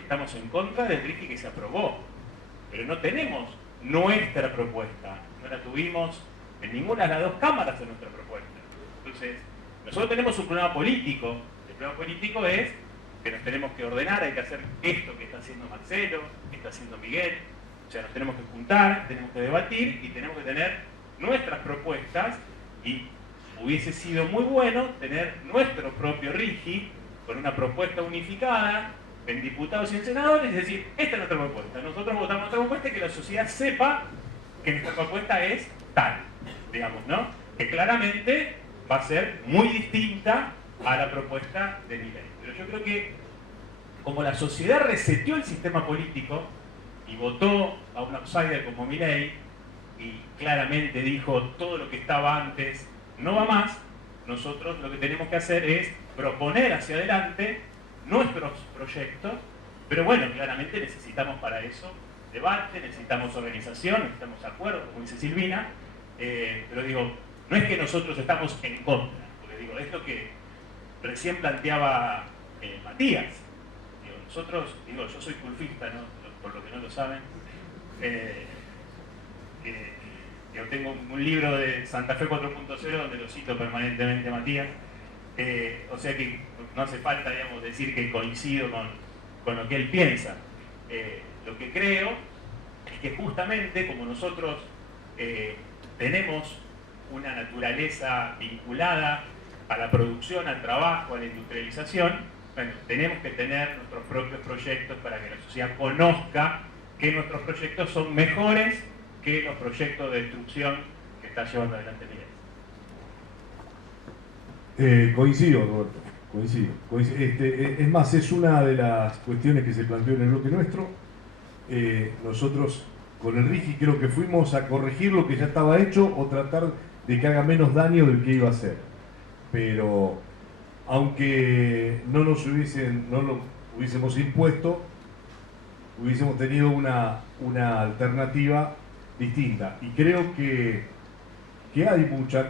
estamos en contra del RIGI que se aprobó, pero no tenemos nuestra propuesta, no la tuvimos en ninguna de las dos cámaras de nuestra propuesta. Entonces, nosotros tenemos un problema político. El problema político es que nos tenemos que ordenar, hay que hacer esto que está haciendo Marcelo, que está haciendo Miguel. O sea, nos tenemos que juntar, tenemos que debatir y tenemos que tener nuestras propuestas, y hubiese sido muy bueno tener nuestro propio RIGI con una propuesta unificada en diputados y en senadores, es decir, esta es nuestra propuesta. Nosotros votamos nuestra propuesta y que la sociedad sepa que nuestra propuesta es tal, digamos, ¿no? Que claramente va a ser muy distinta a la propuesta de Milei. Pero yo creo que como la sociedad reseteó el sistema político y votó a un outsider como Milei y claramente dijo todo lo que estaba antes no va más, nosotros lo que tenemos que hacer es proponer hacia adelante nuestros proyectos, pero bueno, claramente necesitamos para eso debate, necesitamos organización, necesitamos acuerdos, como dice Silvina, pero digo, no es que nosotros estamos en contra, porque digo, es lo que recién planteaba Matías. Digo, nosotros, digo, yo soy culfista, ¿no? Por lo que no lo saben. Yo tengo un libro de Santa Fe 4.0 donde lo cito permanentemente a Matías. O sea que no hace falta, digamos, decir que coincido con lo que él piensa. Lo que creo es que justamente como nosotros tenemos una naturaleza vinculada a la producción, al trabajo, a la industrialización, bueno, tenemos que tener nuestros propios proyectos para que la sociedad conozca que nuestros proyectos son mejores que los proyectos de destrucción que está llevando adelante Miguel. Coincido, Roberto, coincido. Es más, es una de las cuestiones que se planteó en el bloque nuestro. Nosotros con el RIGI creo que fuimos a corregir lo que ya estaba hecho o tratar de que haga menos daño del que iba a hacer. Pero aunque no lo hubiésemos impuesto, hubiésemos tenido una alternativa distinta. Y creo que hay mucha,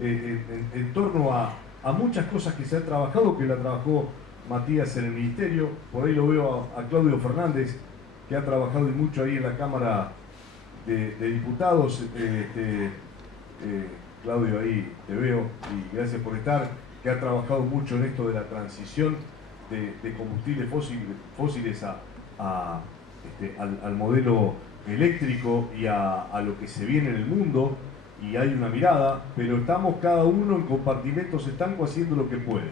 en torno a muchas cosas que se han trabajado, que la trabajó Matías en el Ministerio. Por ahí lo veo a Claudio Fernández, que ha trabajado mucho ahí en la Cámara de Diputados. Claudio, ahí te veo y gracias por estar, que ha trabajado mucho en esto de la transición de combustibles fósiles al modelo eléctrico y a lo que se viene en el mundo, y hay una mirada, pero estamos cada uno en compartimentos estancos haciendo lo que puede.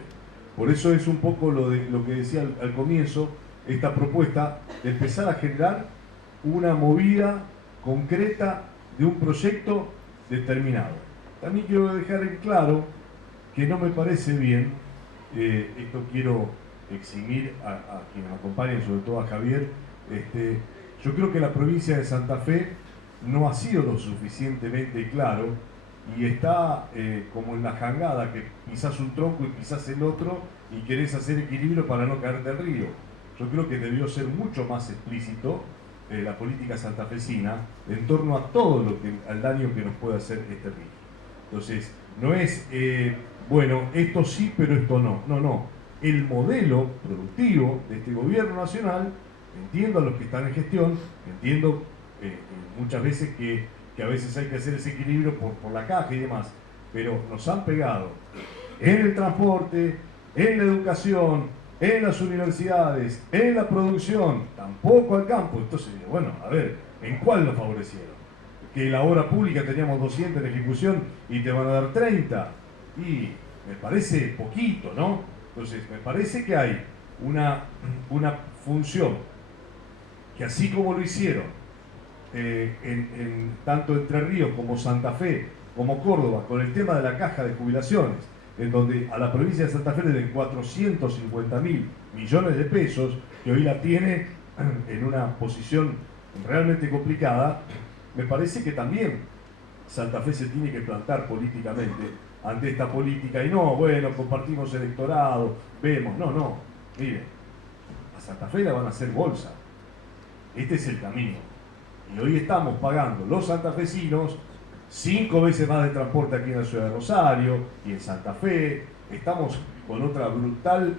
Por eso es un poco lo que decía al comienzo, esta propuesta de empezar a generar una movida concreta de un proyecto determinado. También quiero dejar en claro que no me parece bien, esto quiero eximir a quienes me acompañan, sobre todo a Javier. Yo creo que la provincia de Santa Fe no ha sido lo suficientemente claro y está como en la jangada, que quizás un tronco y quizás el otro, y querés hacer equilibrio para no caerte al río. Yo creo que debió ser mucho más explícito la política santafesina en torno a todo al daño que nos puede hacer este río. Entonces, no es, bueno, esto sí, pero esto no. No. El modelo productivo de este gobierno nacional, entiendo a los que están en gestión, entiendo muchas veces que a veces hay que hacer ese equilibrio por la caja y demás, pero nos han pegado en el transporte, en la educación, en las universidades, en la producción, tampoco al campo. Entonces, bueno, a ver, ¿en cuál nos favorecieron? Que la obra pública teníamos 200 en ejecución y te van a dar 30. Y me parece poquito, ¿no? Entonces, me parece que hay una función que así como lo hicieron tanto Entre Ríos como Santa Fe, como Córdoba, con el tema de la caja de jubilaciones, en donde a la provincia de Santa Fe le den 450.000 millones de pesos, que hoy la tiene en una posición realmente complicada, me parece que también Santa Fe se tiene que plantar políticamente ante esta política y no, bueno, compartimos electorado, vemos, no, miren, a Santa Fe la van a hacer bolsa, este es el camino, y hoy estamos pagando los santafesinos 5 veces más de transporte aquí en la ciudad de Rosario y en Santa Fe, estamos con otra brutal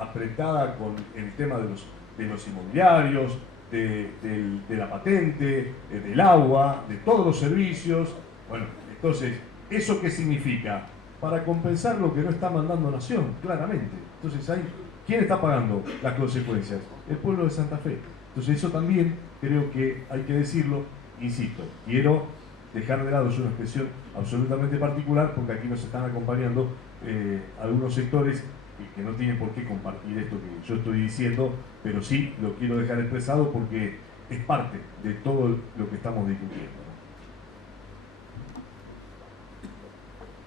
apretada con el tema de los inmobiliarios, de la patente, del agua, de todos los servicios. Bueno, entonces, ¿eso qué significa? Para compensar lo que no está mandando Nación, claramente. Entonces, ¿quién está pagando las consecuencias? El pueblo de Santa Fe. Entonces, eso también creo que hay que decirlo. Insisto, quiero dejar de lado, es una expresión absolutamente particular, porque aquí nos están acompañando algunos sectores que no tienen por qué compartir esto que yo estoy diciendo, pero sí lo quiero dejar expresado porque es parte de todo lo que estamos discutiendo.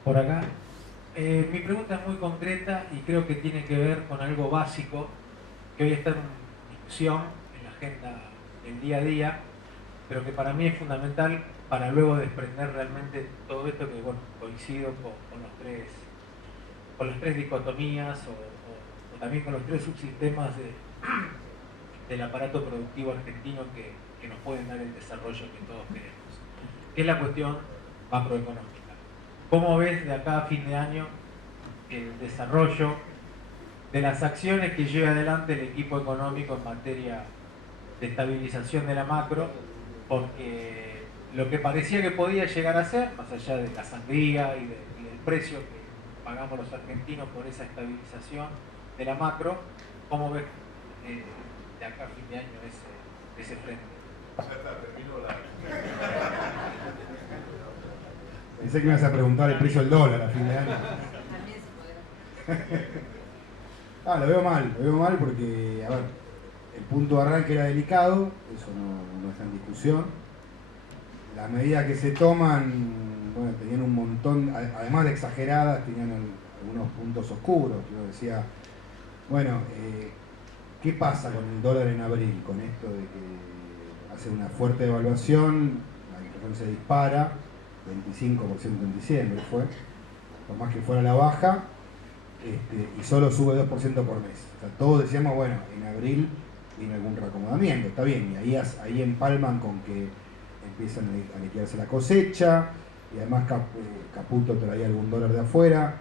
Por acá. Mi pregunta es muy concreta y creo que tiene que ver con algo básico que hoy está en discusión en la agenda del día a día, pero que para mí es fundamental para luego desprender realmente todo esto que, bueno, coincido con las tres dicotomías o también con los tres subsistemas del aparato productivo argentino que nos pueden dar el desarrollo que todos queremos, que es la cuestión macroeconómica. ¿Cómo ves de acá a fin de año el desarrollo de las acciones que lleva adelante el equipo económico en materia de estabilización de la macro? Porque lo que parecía que podía llegar a ser, más allá de la sangría y del precio que pagamos los argentinos por esa estabilización de la macro, ¿cómo ves de acá a fin de año ese frente? Pensé que me ibas a preguntar el precio del dólar a fin de año. Lo veo mal porque, a ver, el punto de arranque era delicado, eso no está en discusión. Las medidas que se toman, bueno, tenían un montón, además de exageradas, tenían algunos puntos oscuros. Yo decía, bueno, ¿qué pasa con el dólar en abril? Con esto de que hace una fuerte devaluación, la inflación se dispara, 25% en diciembre fue, por más que fuera la baja, y solo sube 2% por mes. O sea, todos decíamos, bueno, en abril viene algún reacomodamiento, está bien, y ahí empalman con que empiezan a liquidarse la cosecha, y además Caputo traía algún dólar de afuera.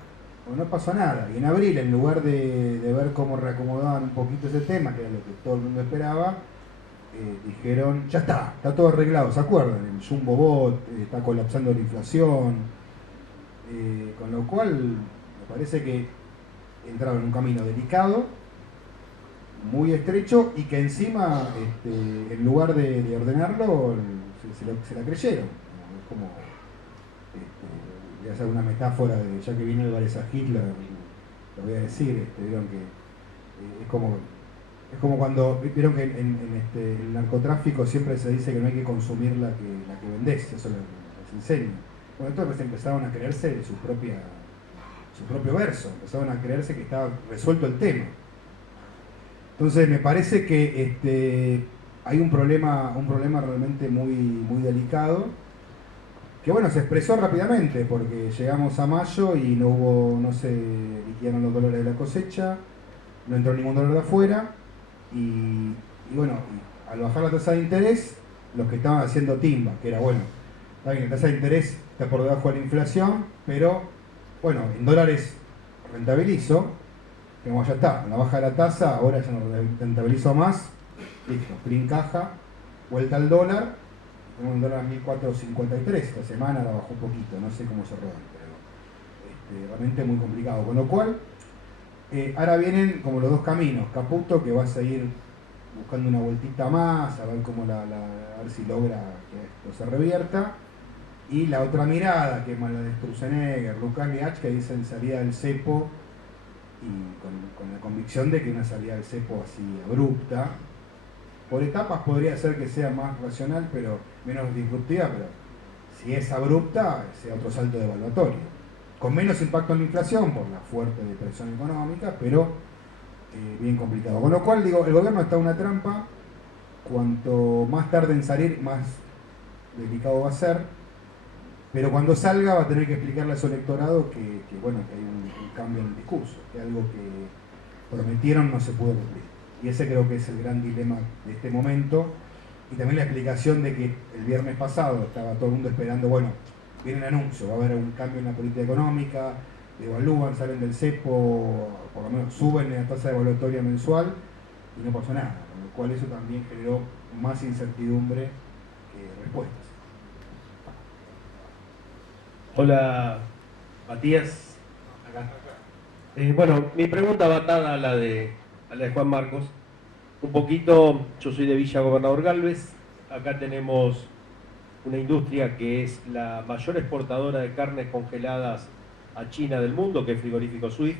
Bueno, no pasó nada, y en abril, en lugar de ver cómo reacomodaban un poquito ese tema, que era lo que todo el mundo esperaba, dijeron, ya está todo arreglado, ¿se acuerdan? El Jumbo Bot, está colapsando la inflación, con lo cual me parece que entraron en un camino delicado, muy estrecho, y que encima, en lugar de ordenarlo, se la creyeron. Es como, voy a hacer una metáfora, ya que vino Álvarez a Hitler, lo voy a decir, vieron que es como cuando, vieron que en el narcotráfico siempre se dice que no hay que consumir la que vendés, eso les enseña. Bueno, entonces empezaron a creerse su propio verso, empezaron a creerse que estaba resuelto el tema. Entonces me parece que hay un problema realmente muy delicado, que bueno, se expresó rápidamente, porque llegamos a mayo y no se liquidaron los dólares de la cosecha, no entró ningún dólar de afuera, y bueno, al bajar la tasa de interés, los que estaban haciendo timba, que era, bueno, está bien, la tasa de interés está por debajo de la inflación, pero bueno, en dólares rentabilizo, que como ya está, a la baja de la tasa, ahora ya no rentabilizo más, listo, clean caja, vuelta al dólar, tenemos un dólar a 1453, esta semana la bajó un poquito, no sé cómo cerró, pero realmente muy complicado, con lo cual ahora vienen como los dos caminos. Caputo, que va a seguir buscando una vueltita más, a ver cómo a ver si logra que esto se revierta, y la otra mirada, que es más la de Sturzenegger, Lucas Liach, que dicen salida del cepo, y con la convicción de que una salida del cepo así abrupta, por etapas podría ser que sea más racional, pero menos disruptiva, pero si es abrupta, sea otro salto devaluatorio, con menos impacto en la inflación por la fuerte depresión económica, pero bien complicado. Con lo cual, digo, el gobierno está en una trampa. Cuanto más tarde en salir, más delicado va a ser, pero cuando salga va a tener que explicarle a su electorado que bueno, que hay un cambio en el discurso, que algo que prometieron no se pudo cumplir. Y ese creo que es el gran dilema de este momento, y también la explicación de que el viernes pasado estaba todo el mundo esperando, bueno, viene un anuncio, va a haber un cambio en la política económica, devalúan, salen del cepo, por lo menos suben la tasa devaluatoria mensual, y no pasó nada, con lo cual eso también generó más incertidumbre que respuestas. Hola, Matías. Acá. Bueno, mi pregunta va atada a la de Juan Marcos. Un poquito, yo soy de Villa Gobernador Galvez. Acá tenemos una industria que es la mayor exportadora de carnes congeladas a China del mundo, que es Frigorífico Swift.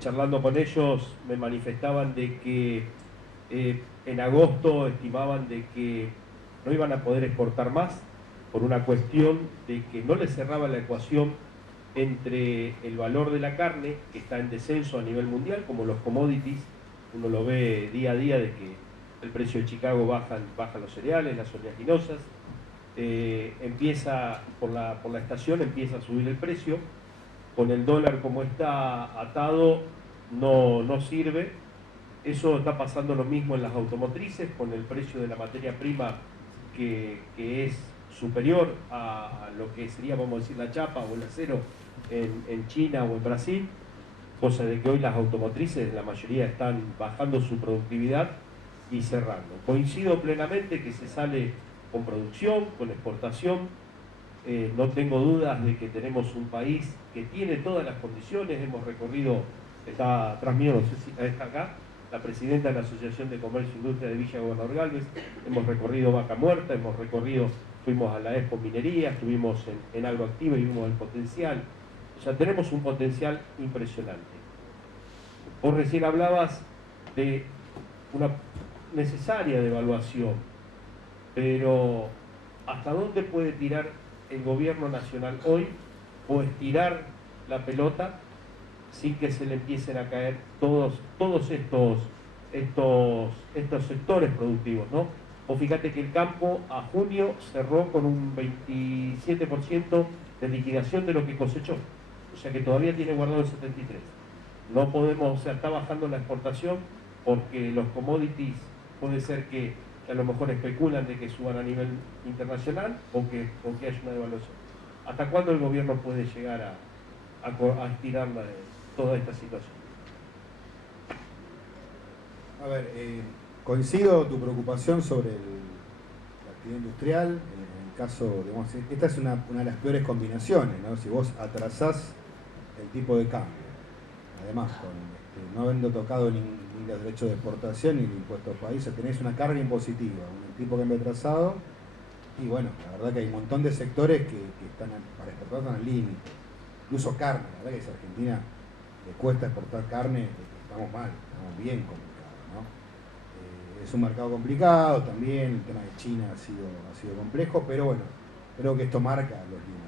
Charlando con ellos me manifestaban de que en agosto estimaban de que no iban a poder exportar más por una cuestión de que no les cerraba la ecuación entre el valor de la carne, que está en descenso a nivel mundial, como los commodities, uno lo ve día a día de que el precio de Chicago bajan los cereales, las oleaginosas, empieza por la estación empieza a subir el precio, con el dólar como está atado no sirve. Eso está pasando lo mismo en las automotrices, con el precio de la materia prima que es superior a lo que sería, vamos a decir, la chapa o el acero en China o en Brasil, cosa de que hoy las automotrices, la mayoría están bajando su productividad y cerrando. Coincido plenamente que se sale con producción, con exportación. No tengo dudas de que tenemos un país que tiene todas las condiciones. Hemos recorrido, está atrás mío, no sé si está acá, la presidenta de la Asociación de Comercio e Industria de Villa Gobernador Galvez. Hemos recorrido Vaca Muerta, fuimos a la Expo Minería, estuvimos en Agroactiva y vimos el potencial. O sea, tenemos un potencial impresionante. Vos recién hablabas de una necesaria devaluación, pero ¿hasta dónde puede tirar el gobierno nacional hoy o estirar la pelota sin que se le empiecen a caer todos estos sectores productivos, ¿no? O fíjate que el campo a junio cerró con un 27% de liquidación de lo que cosechó, o sea que todavía tiene guardado el 73%. No podemos, o sea, está bajando la exportación porque los commodities puede ser que a lo mejor especulan de que suban a nivel internacional o que haya una devaluación. ¿Hasta cuándo el gobierno puede llegar a estirar toda esta situación? A ver, coincido tu preocupación sobre la actividad industrial. En el caso, digamos, esta es una de las peores combinaciones, ¿no? Si vos atrasás el tipo de cambio, además no habiendo tocado ni los derechos de exportación ni el impuesto al país, tenés una carga impositiva, un tipo de cambio atrasado, y bueno, la verdad que hay un montón de sectores que están para exportar están al límite, incluso carne. La verdad que si a Argentina le cuesta exportar carne, estamos mal, estamos bien complicados, ¿no? Es un mercado complicado también, el tema de China ha sido complejo, pero bueno, creo que esto marca los límites.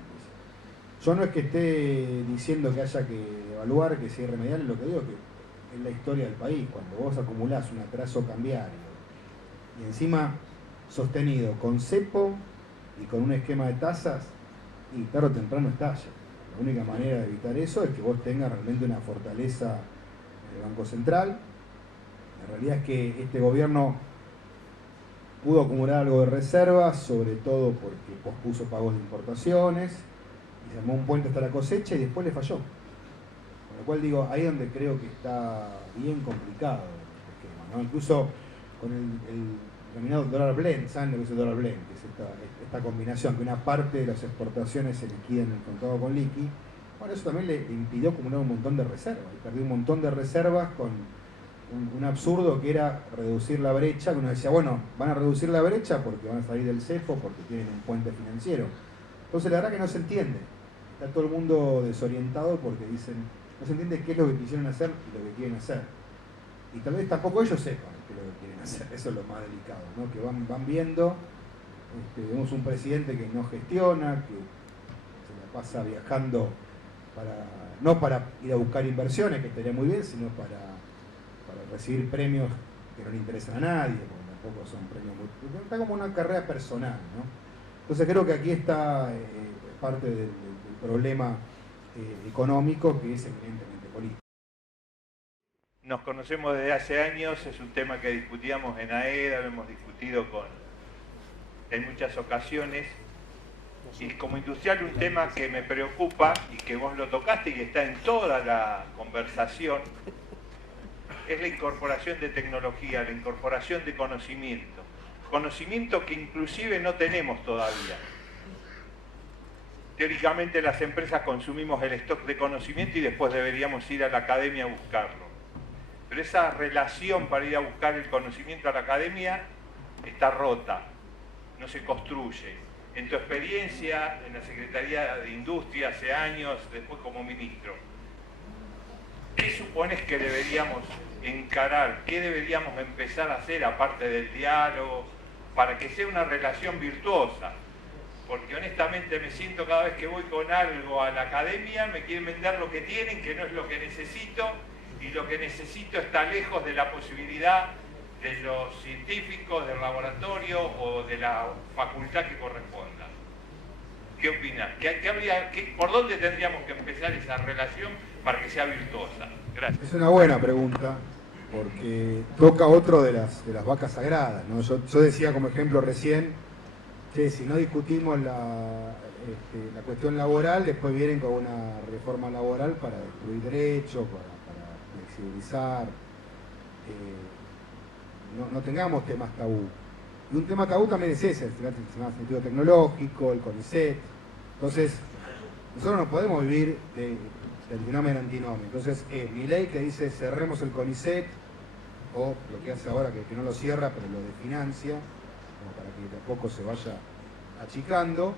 Yo no es que esté diciendo que haya que evaluar, que sea irremediable, lo que digo es que es la historia del país. Cuando vos acumulás un atraso cambiario y encima sostenido con cepo y con un esquema de tasas, y tarde o temprano estalla. La única manera de evitar eso es que vos tengas realmente una fortaleza en el Banco Central. La realidad es que este gobierno pudo acumular algo de reservas, sobre todo porque pospuso pagos de importaciones, y se armó un puente hasta la cosecha y después le falló. Con lo cual digo, ahí es donde creo que está bien complicado el esquema, ¿no? Incluso con el denominado dólar blend, ¿saben lo que es el dólar blend? Que es esta combinación, que una parte de las exportaciones se liquida en el contado con liqui. Bueno, eso también le impidió acumular un montón de reservas, y perdió un montón de reservas con un absurdo que era reducir la brecha, que uno decía, bueno, van a reducir la brecha porque van a salir del cepo, porque tienen un puente financiero. Entonces la verdad que no se entiende. Está todo el mundo desorientado porque dicen, no se entiende qué es lo que quisieron hacer y lo que quieren hacer. Y tal vez tampoco ellos sepan qué es lo que quieren hacer. Eso es lo más delicado, ¿no? Que van viendo, vemos un presidente que no gestiona, que se la pasa viajando no para ir a buscar inversiones, que estaría muy bien, sino para recibir premios que no le interesan a nadie, porque tampoco son premios muy... Está como una carrera personal, ¿no? Entonces creo que aquí está parte del problema económico, que es eminentemente político. Nos conocemos desde hace años, es un tema que discutíamos en AEDA, lo hemos discutido en muchas ocasiones. Y como industrial un tema que me preocupa y que vos lo tocaste y está en toda la conversación es la incorporación de tecnología, la incorporación de conocimiento. Conocimiento que inclusive no tenemos todavía. Teóricamente las empresas consumimos el stock de conocimiento y después deberíamos ir a la academia a buscarlo. Pero esa relación para ir a buscar el conocimiento a la academia está rota, no se construye. En tu experiencia en la Secretaría de Industria hace años, después como ministro, ¿qué supones que deberíamos encarar? ¿Qué deberíamos empezar a hacer aparte del diálogo para que sea una relación virtuosa? Porque honestamente me siento cada vez que voy con algo a la academia, me quieren vender lo que tienen, que no es lo que necesito, y lo que necesito está lejos de la posibilidad de los científicos, del laboratorio o de la facultad que corresponda. ¿Qué opinas? ¿Por dónde tendríamos que empezar esa relación para que sea virtuosa? Gracias. Es una buena pregunta, porque toca otro de las vacas sagradas, ¿no? Yo decía como ejemplo recién, que si no discutimos la cuestión laboral, después vienen con una reforma laboral para destruir derechos, para flexibilizar. No tengamos temas tabú. Y un tema tabú también es ese, el sentido tecnológico, el CONICET. Entonces, nosotros no podemos vivir del binomio antinomio. Entonces, mi ley que dice cerremos el CONICET, o lo que hace ahora que no lo cierra, pero lo desfinancia, como para que de a poco se vaya achicando,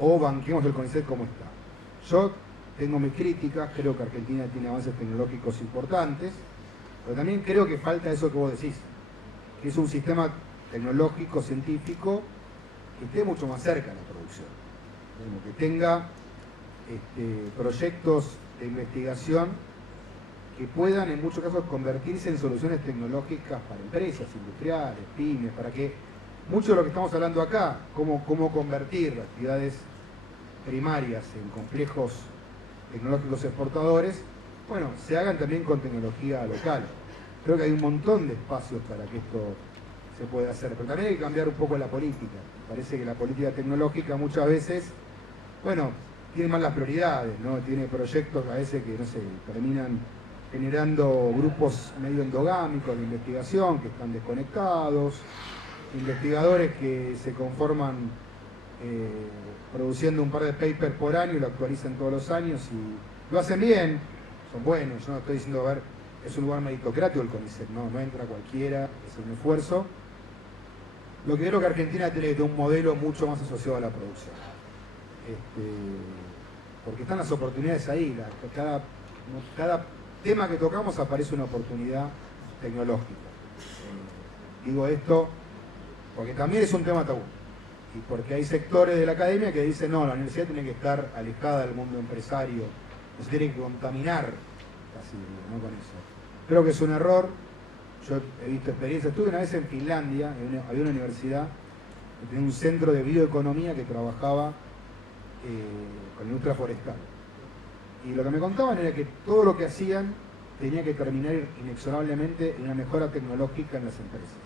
o banquemos el CONICET como está. Yo tengo mis críticas, creo que Argentina tiene avances tecnológicos importantes, pero también creo que falta eso que vos decís, que es un sistema tecnológico, científico, que esté mucho más cerca de la producción, que tenga proyectos de investigación que puedan en muchos casos convertirse en soluciones tecnológicas para empresas, industriales, pymes, para que mucho de lo que estamos hablando acá, cómo convertir actividades primarias en complejos tecnológicos exportadores, bueno, se hagan también con tecnología local. Creo que hay un montón de espacios para que esto se pueda hacer, pero también hay que cambiar un poco la política. Parece que la política tecnológica muchas veces, bueno, tiene mal las prioridades, ¿no? Tiene proyectos a veces que, no sé, terminan generando grupos medio endogámicos de investigación que están desconectados, investigadores que se conforman produciendo un par de papers por año y lo actualizan todos los años y lo hacen bien, son buenos. Yo no estoy diciendo, a ver, es un lugar meritocrático el CONICET, no entra cualquiera, es un esfuerzo. Lo que creo que Argentina tiene que tener un modelo mucho más asociado a la producción. Porque están las oportunidades ahí, cada tema que tocamos aparece una oportunidad tecnológica. Digo esto porque también es un tema tabú y porque hay sectores de la academia que dicen no, la universidad tiene que estar alejada del mundo empresario, no se tiene que contaminar casi, ¿no? Con eso. Creo que es un error. Yo he visto experiencias, estuve una vez en Finlandia, había una universidad que tenía un centro de bioeconomía que trabajaba con la industria forestal. Y lo que me contaban era que todo lo que hacían tenía que terminar inexorablemente en una mejora tecnológica en las empresas.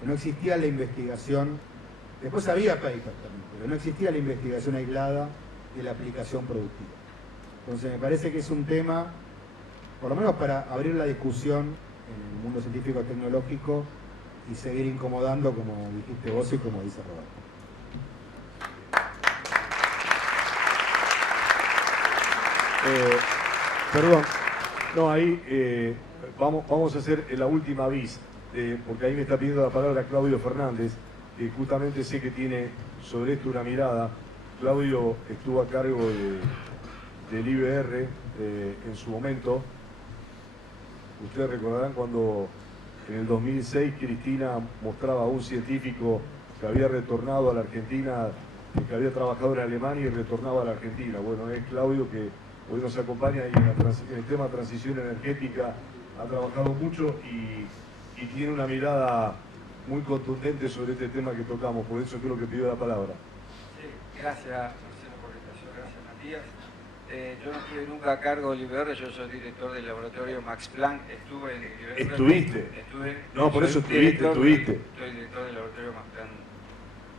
Que no existía la investigación, después había papers también, pero no existía la investigación aislada de la aplicación productiva. Entonces me parece que es un tema, por lo menos para abrir la discusión en el mundo científico tecnológico y seguir incomodando, como dijiste vos y como dice Roberto. Perdón, no, ahí vamos a hacer la última bis, porque ahí me está pidiendo la palabra Claudio Fernández, que justamente sé que tiene sobre esto una mirada. Claudio estuvo a cargo del IBR en su momento. Ustedes recordarán cuando en el 2006 Cristina mostraba a un científico que había retornado a la Argentina, que había trabajado en Alemania y retornaba a la Argentina. Bueno, es Claudio que hoy nos acompaña y en el tema de transición energética ha trabajado mucho y tiene una mirada muy contundente sobre este tema que tocamos, por eso creo que pido la palabra. Sí, gracias Marcelo por la invitación, gracias Matías. Yo no estuve nunca a cargo de IBR, yo soy director del laboratorio Max Planck, estuve en IBR. ¿Estuviste? Estuve. No, por eso estuviste. Soy director del laboratorio Max Planck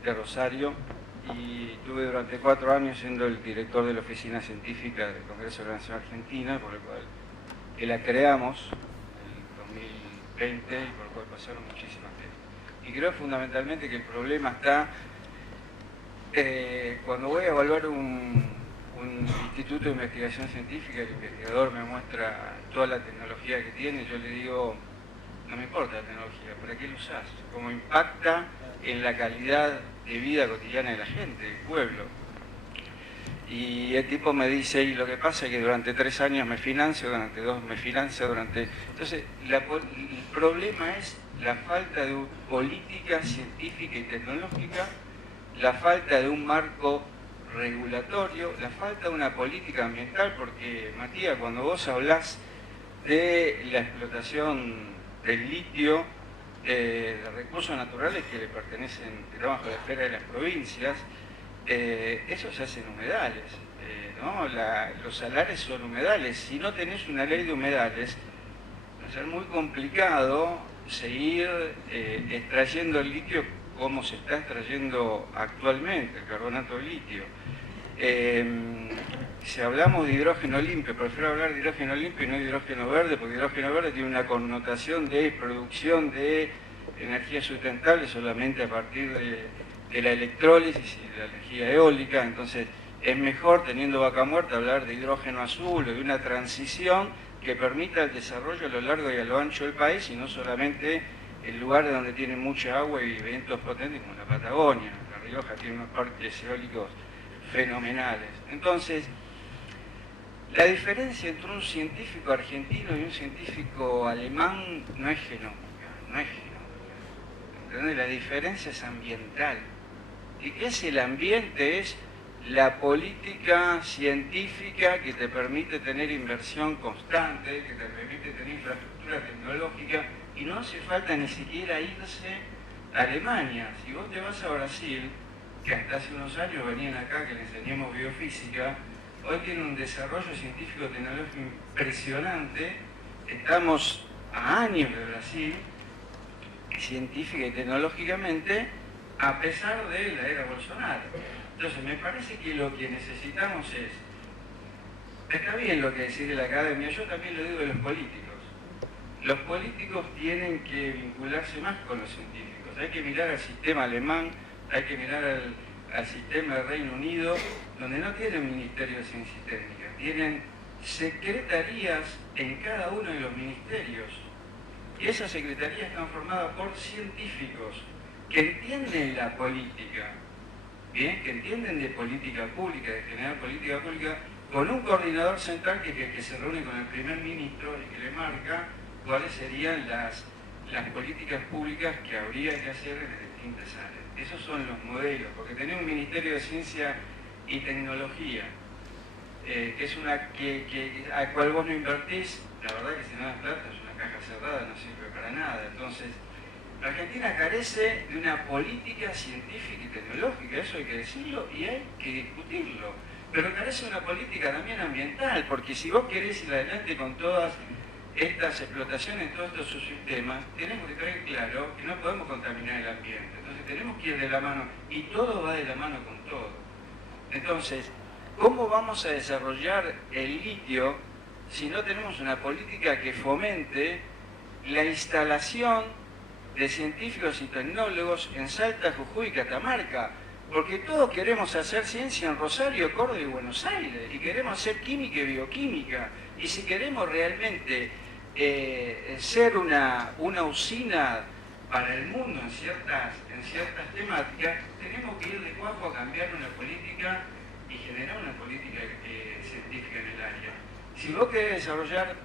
de Rosario y estuve durante 4 años siendo el director de la oficina científica del Congreso de la Nación Argentina, por el cual que la creamos en el 2020 y por el cual pasaron muchísimas cosas. Y creo fundamentalmente que el problema está cuando voy a evaluar un instituto de investigación científica, el investigador me muestra toda la tecnología que tiene, yo le digo, no me importa la tecnología, ¿para qué lo usás? ¿Cómo impacta en la calidad de vida cotidiana de la gente, del pueblo? Y el tipo me dice, y lo que pasa es que durante 3 años me financio, durante 2 me financia, Entonces, el problema es la falta de política científica y tecnológica, la falta de un marco regulatorio, la falta de una política ambiental, porque Matías, cuando vos hablás de la explotación del litio, de recursos naturales que le pertenecen, que trabajan bajo la esfera de las provincias, eso se hace en humedales, ¿no? Los salares son humedales. Si no tenés una ley de humedales, va a ser muy complicado seguir extrayendo el litio como se está extrayendo actualmente, el carbonato de litio. Si hablamos de hidrógeno limpio, prefiero hablar de hidrógeno limpio y no de hidrógeno verde, porque hidrógeno verde tiene una connotación de producción de energía sustentable solamente a partir de la electrólisis y de la energía eólica. Entonces es mejor, teniendo vaca muerta, hablar de hidrógeno azul o de una transición que permita el desarrollo a lo largo y a lo ancho del país y no solamente en lugares donde tiene mucha agua y vientos potentes como la Patagonia. La Rioja tiene unos parques eólicos fenomenales. Entonces, la diferencia entre un científico argentino y un científico alemán no es genómica, ¿entendés? La diferencia es ambiental. ¿Y qué es el ambiente? Es la política científica que te permite tener inversión constante, que te permite tener infraestructura tecnológica, y no hace falta ni siquiera irse a Alemania. Si vos te vas a Brasil, que hasta hace unos años venían acá que le enseñamos biofísica, hoy tiene un desarrollo científico-tecnológico impresionante. Estamos a años de Brasil, científica y tecnológicamente, a pesar de la era Bolsonaro. Entonces, me parece que lo que necesitamos está bien lo que decide la academia, yo también lo digo de los políticos. Los políticos tienen que vincularse más con los científicos. Hay que mirar al sistema alemán, hay que mirar al sistema del Reino Unido, donde no tienen ministerio de ciencia y técnica, tienen secretarías en cada uno de los ministerios. Y esas secretarías están formadas por científicos que entienden la política, ¿bien? Que entienden de política pública, de generar política pública, con un coordinador central que se reúne con el primer ministro y que le marca cuáles serían las políticas públicas que habría que hacer en las distintas áreas. Esos son los modelos, porque tener un Ministerio de Ciencia y Tecnología, que es a cual vos no invertís, la verdad que si no das plata es una caja cerrada, no sirve para nada. Entonces, la Argentina carece de una política científica y tecnológica, eso hay que decirlo y hay que discutirlo. Pero carece de una política también ambiental, porque si vos querés ir adelante con todas estas explotaciones, todos estos subsistemas, tenemos que tener claro que no podemos contaminar el ambiente. Entonces tenemos que ir de la mano, y todo va de la mano con todo. Entonces, ¿cómo vamos a desarrollar el litio si no tenemos una política que fomente la instalación de científicos y tecnólogos en Salta, Jujuy y Catamarca? Porque todos queremos hacer ciencia en Rosario, Córdoba y Buenos Aires, y queremos hacer química y bioquímica. Y si queremos realmente ser una usina para el mundo en ciertas temáticas, tenemos que ir de cuajo a cambiar una política y generar una política científica en el área. Si vos querés desarrollar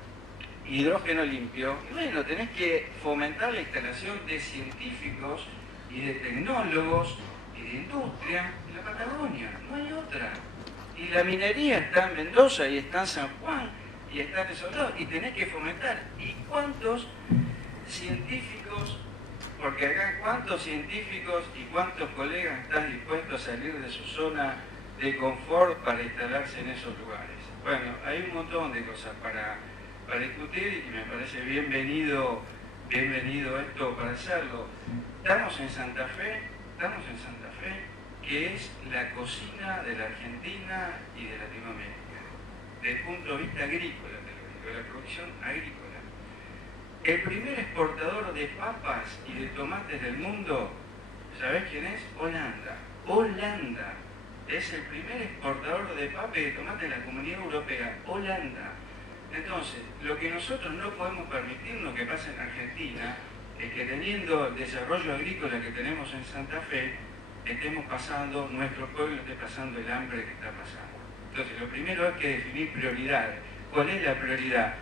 hidrógeno limpio, bueno, tenés que fomentar la instalación de científicos y de tecnólogos y de industria en la Patagonia, no hay otra. Y la minería está en Mendoza y está en San Juan y está en esos lados y tenés que fomentar. ¿Y cuántos científicos, porque acá cuántos científicos y cuántos colegas están dispuestos a salir de su zona de confort para instalarse en esos lugares? Bueno, hay un montón de cosas para discutir y me parece bienvenido esto para hacerlo. Estamos en Santa Fe, que es la cocina de la Argentina y de Latinoamérica, desde el punto de vista agrícola, de la producción agrícola. El primer exportador de papas y de tomates del mundo, ¿sabés quién es? Holanda. Holanda es el primer exportador de papas y de tomates de la Comunidad Europea. Holanda. Entonces, lo que nosotros no podemos permitirnos que pase en Argentina es que teniendo el desarrollo agrícola que tenemos en Santa Fe, estemos pasando, nuestro pueblo esté pasando el hambre que está pasando. Entonces, lo primero es que definir prioridades. ¿Cuál es la prioridad?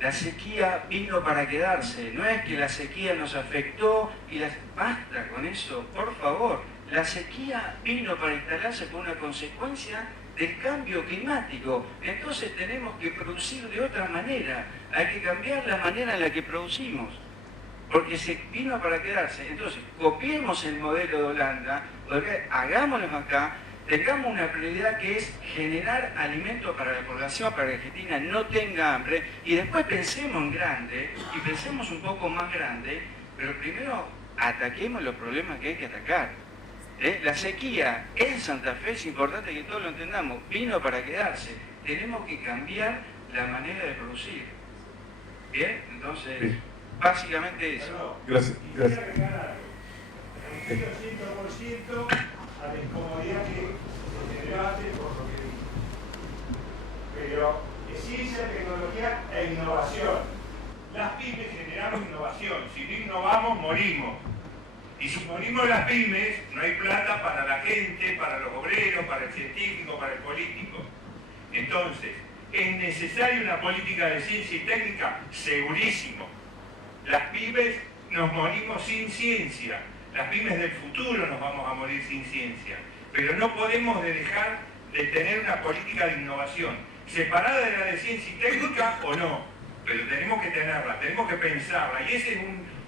La sequía vino para quedarse, no es que la sequía nos afectó y basta con eso, por favor. La sequía vino para instalarse como una consecuencia del cambio climático. Entonces tenemos que producir de otra manera, hay que cambiar la manera en la que producimos, porque se vino para quedarse. Entonces, copiemos el modelo de Holanda, hagámoslo acá, tengamos una prioridad que es generar alimentos para la población, para que Argentina no tenga hambre, y después pensemos en grande, y pensemos un poco más grande, pero primero ataquemos los problemas que hay que atacar. La sequía en Santa Fe, es importante que todos lo entendamos, vino para quedarse. Tenemos que cambiar la manera de producir. ¿Bien? Entonces, sí. Básicamente eso. Gracias. Quisiera agregar el 100% a la incomodidad que se debate por lo que dice. Pero es ciencia, tecnología e innovación. Las pymes generamos innovación. Si no innovamos, morimos. Y si morimos las pymes, no hay plata para la gente, para los obreros, para el científico, para el político. Entonces, ¿es necesaria una política de ciencia y técnica? Segurísimo. Las pymes nos morimos sin ciencia. Las pymes del futuro nos vamos a morir sin ciencia. Pero no podemos dejar de tener una política de innovación. Separada de la de ciencia y técnica o no. Pero tenemos que tenerla, tenemos que pensarla. Y ese es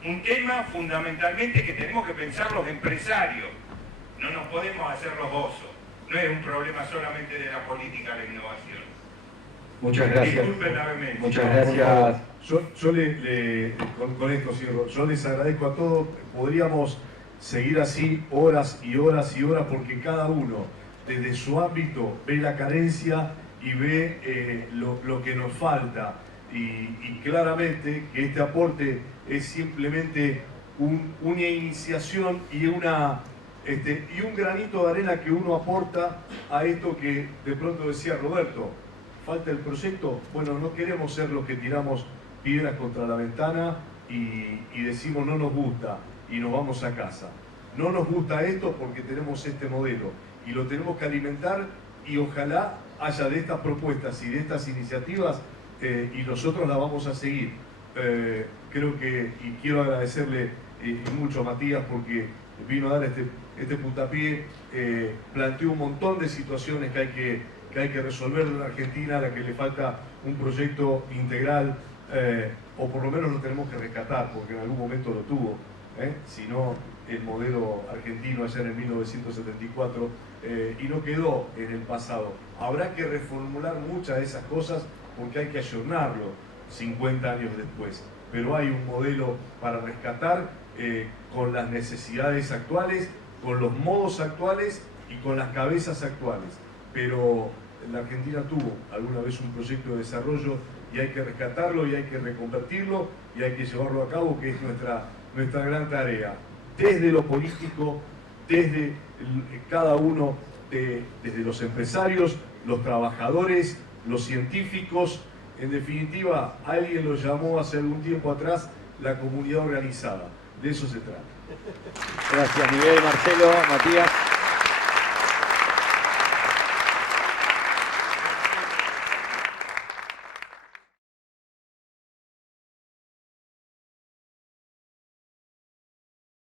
un tema fundamentalmente que tenemos que pensar los empresarios. No nos podemos hacer los bozos. No es un problema solamente de la política de la innovación. Muchas gracias. Disculpen la vehemencia. Muchas gracias. Yo con esto cierro. Yo les agradezco a todos. Podríamos seguir así horas y horas y horas porque cada uno desde su ámbito ve la carencia y ve lo que nos falta. Y claramente que este aporte es simplemente una iniciación y un granito de arena que uno aporta a esto que de pronto decía Roberto. Falta el proyecto. Bueno, no queremos ser los que tiramos piedras contra la ventana y decimos no nos gusta y nos vamos a casa. No nos gusta esto porque tenemos este modelo y lo tenemos que alimentar y ojalá haya de estas propuestas y de estas iniciativas y nosotros la vamos a seguir. Creo que, y quiero agradecerle mucho a Matías porque vino a dar este puntapié, planteó un montón de situaciones que hay que resolver en la Argentina, a la que le falta un proyecto integral, o por lo menos lo tenemos que rescatar, porque en algún momento lo tuvo, si no el modelo argentino allá en el 1974, y no quedó en el pasado. Habrá que reformular muchas de esas cosas porque hay que ayornarlo 50 años después, pero hay un modelo para rescatar con las necesidades actuales, con los modos actuales y con las cabezas actuales. Pero la Argentina tuvo alguna vez un proyecto de desarrollo y hay que rescatarlo y hay que reconvertirlo y hay que llevarlo a cabo, que es nuestra gran tarea. Desde lo político, desde cada uno, desde los empresarios, los trabajadores, los científicos, en definitiva, alguien lo llamó hace algún tiempo atrás la comunidad organizada. De eso se trata. Gracias, Miguel, Marcelo, Matías.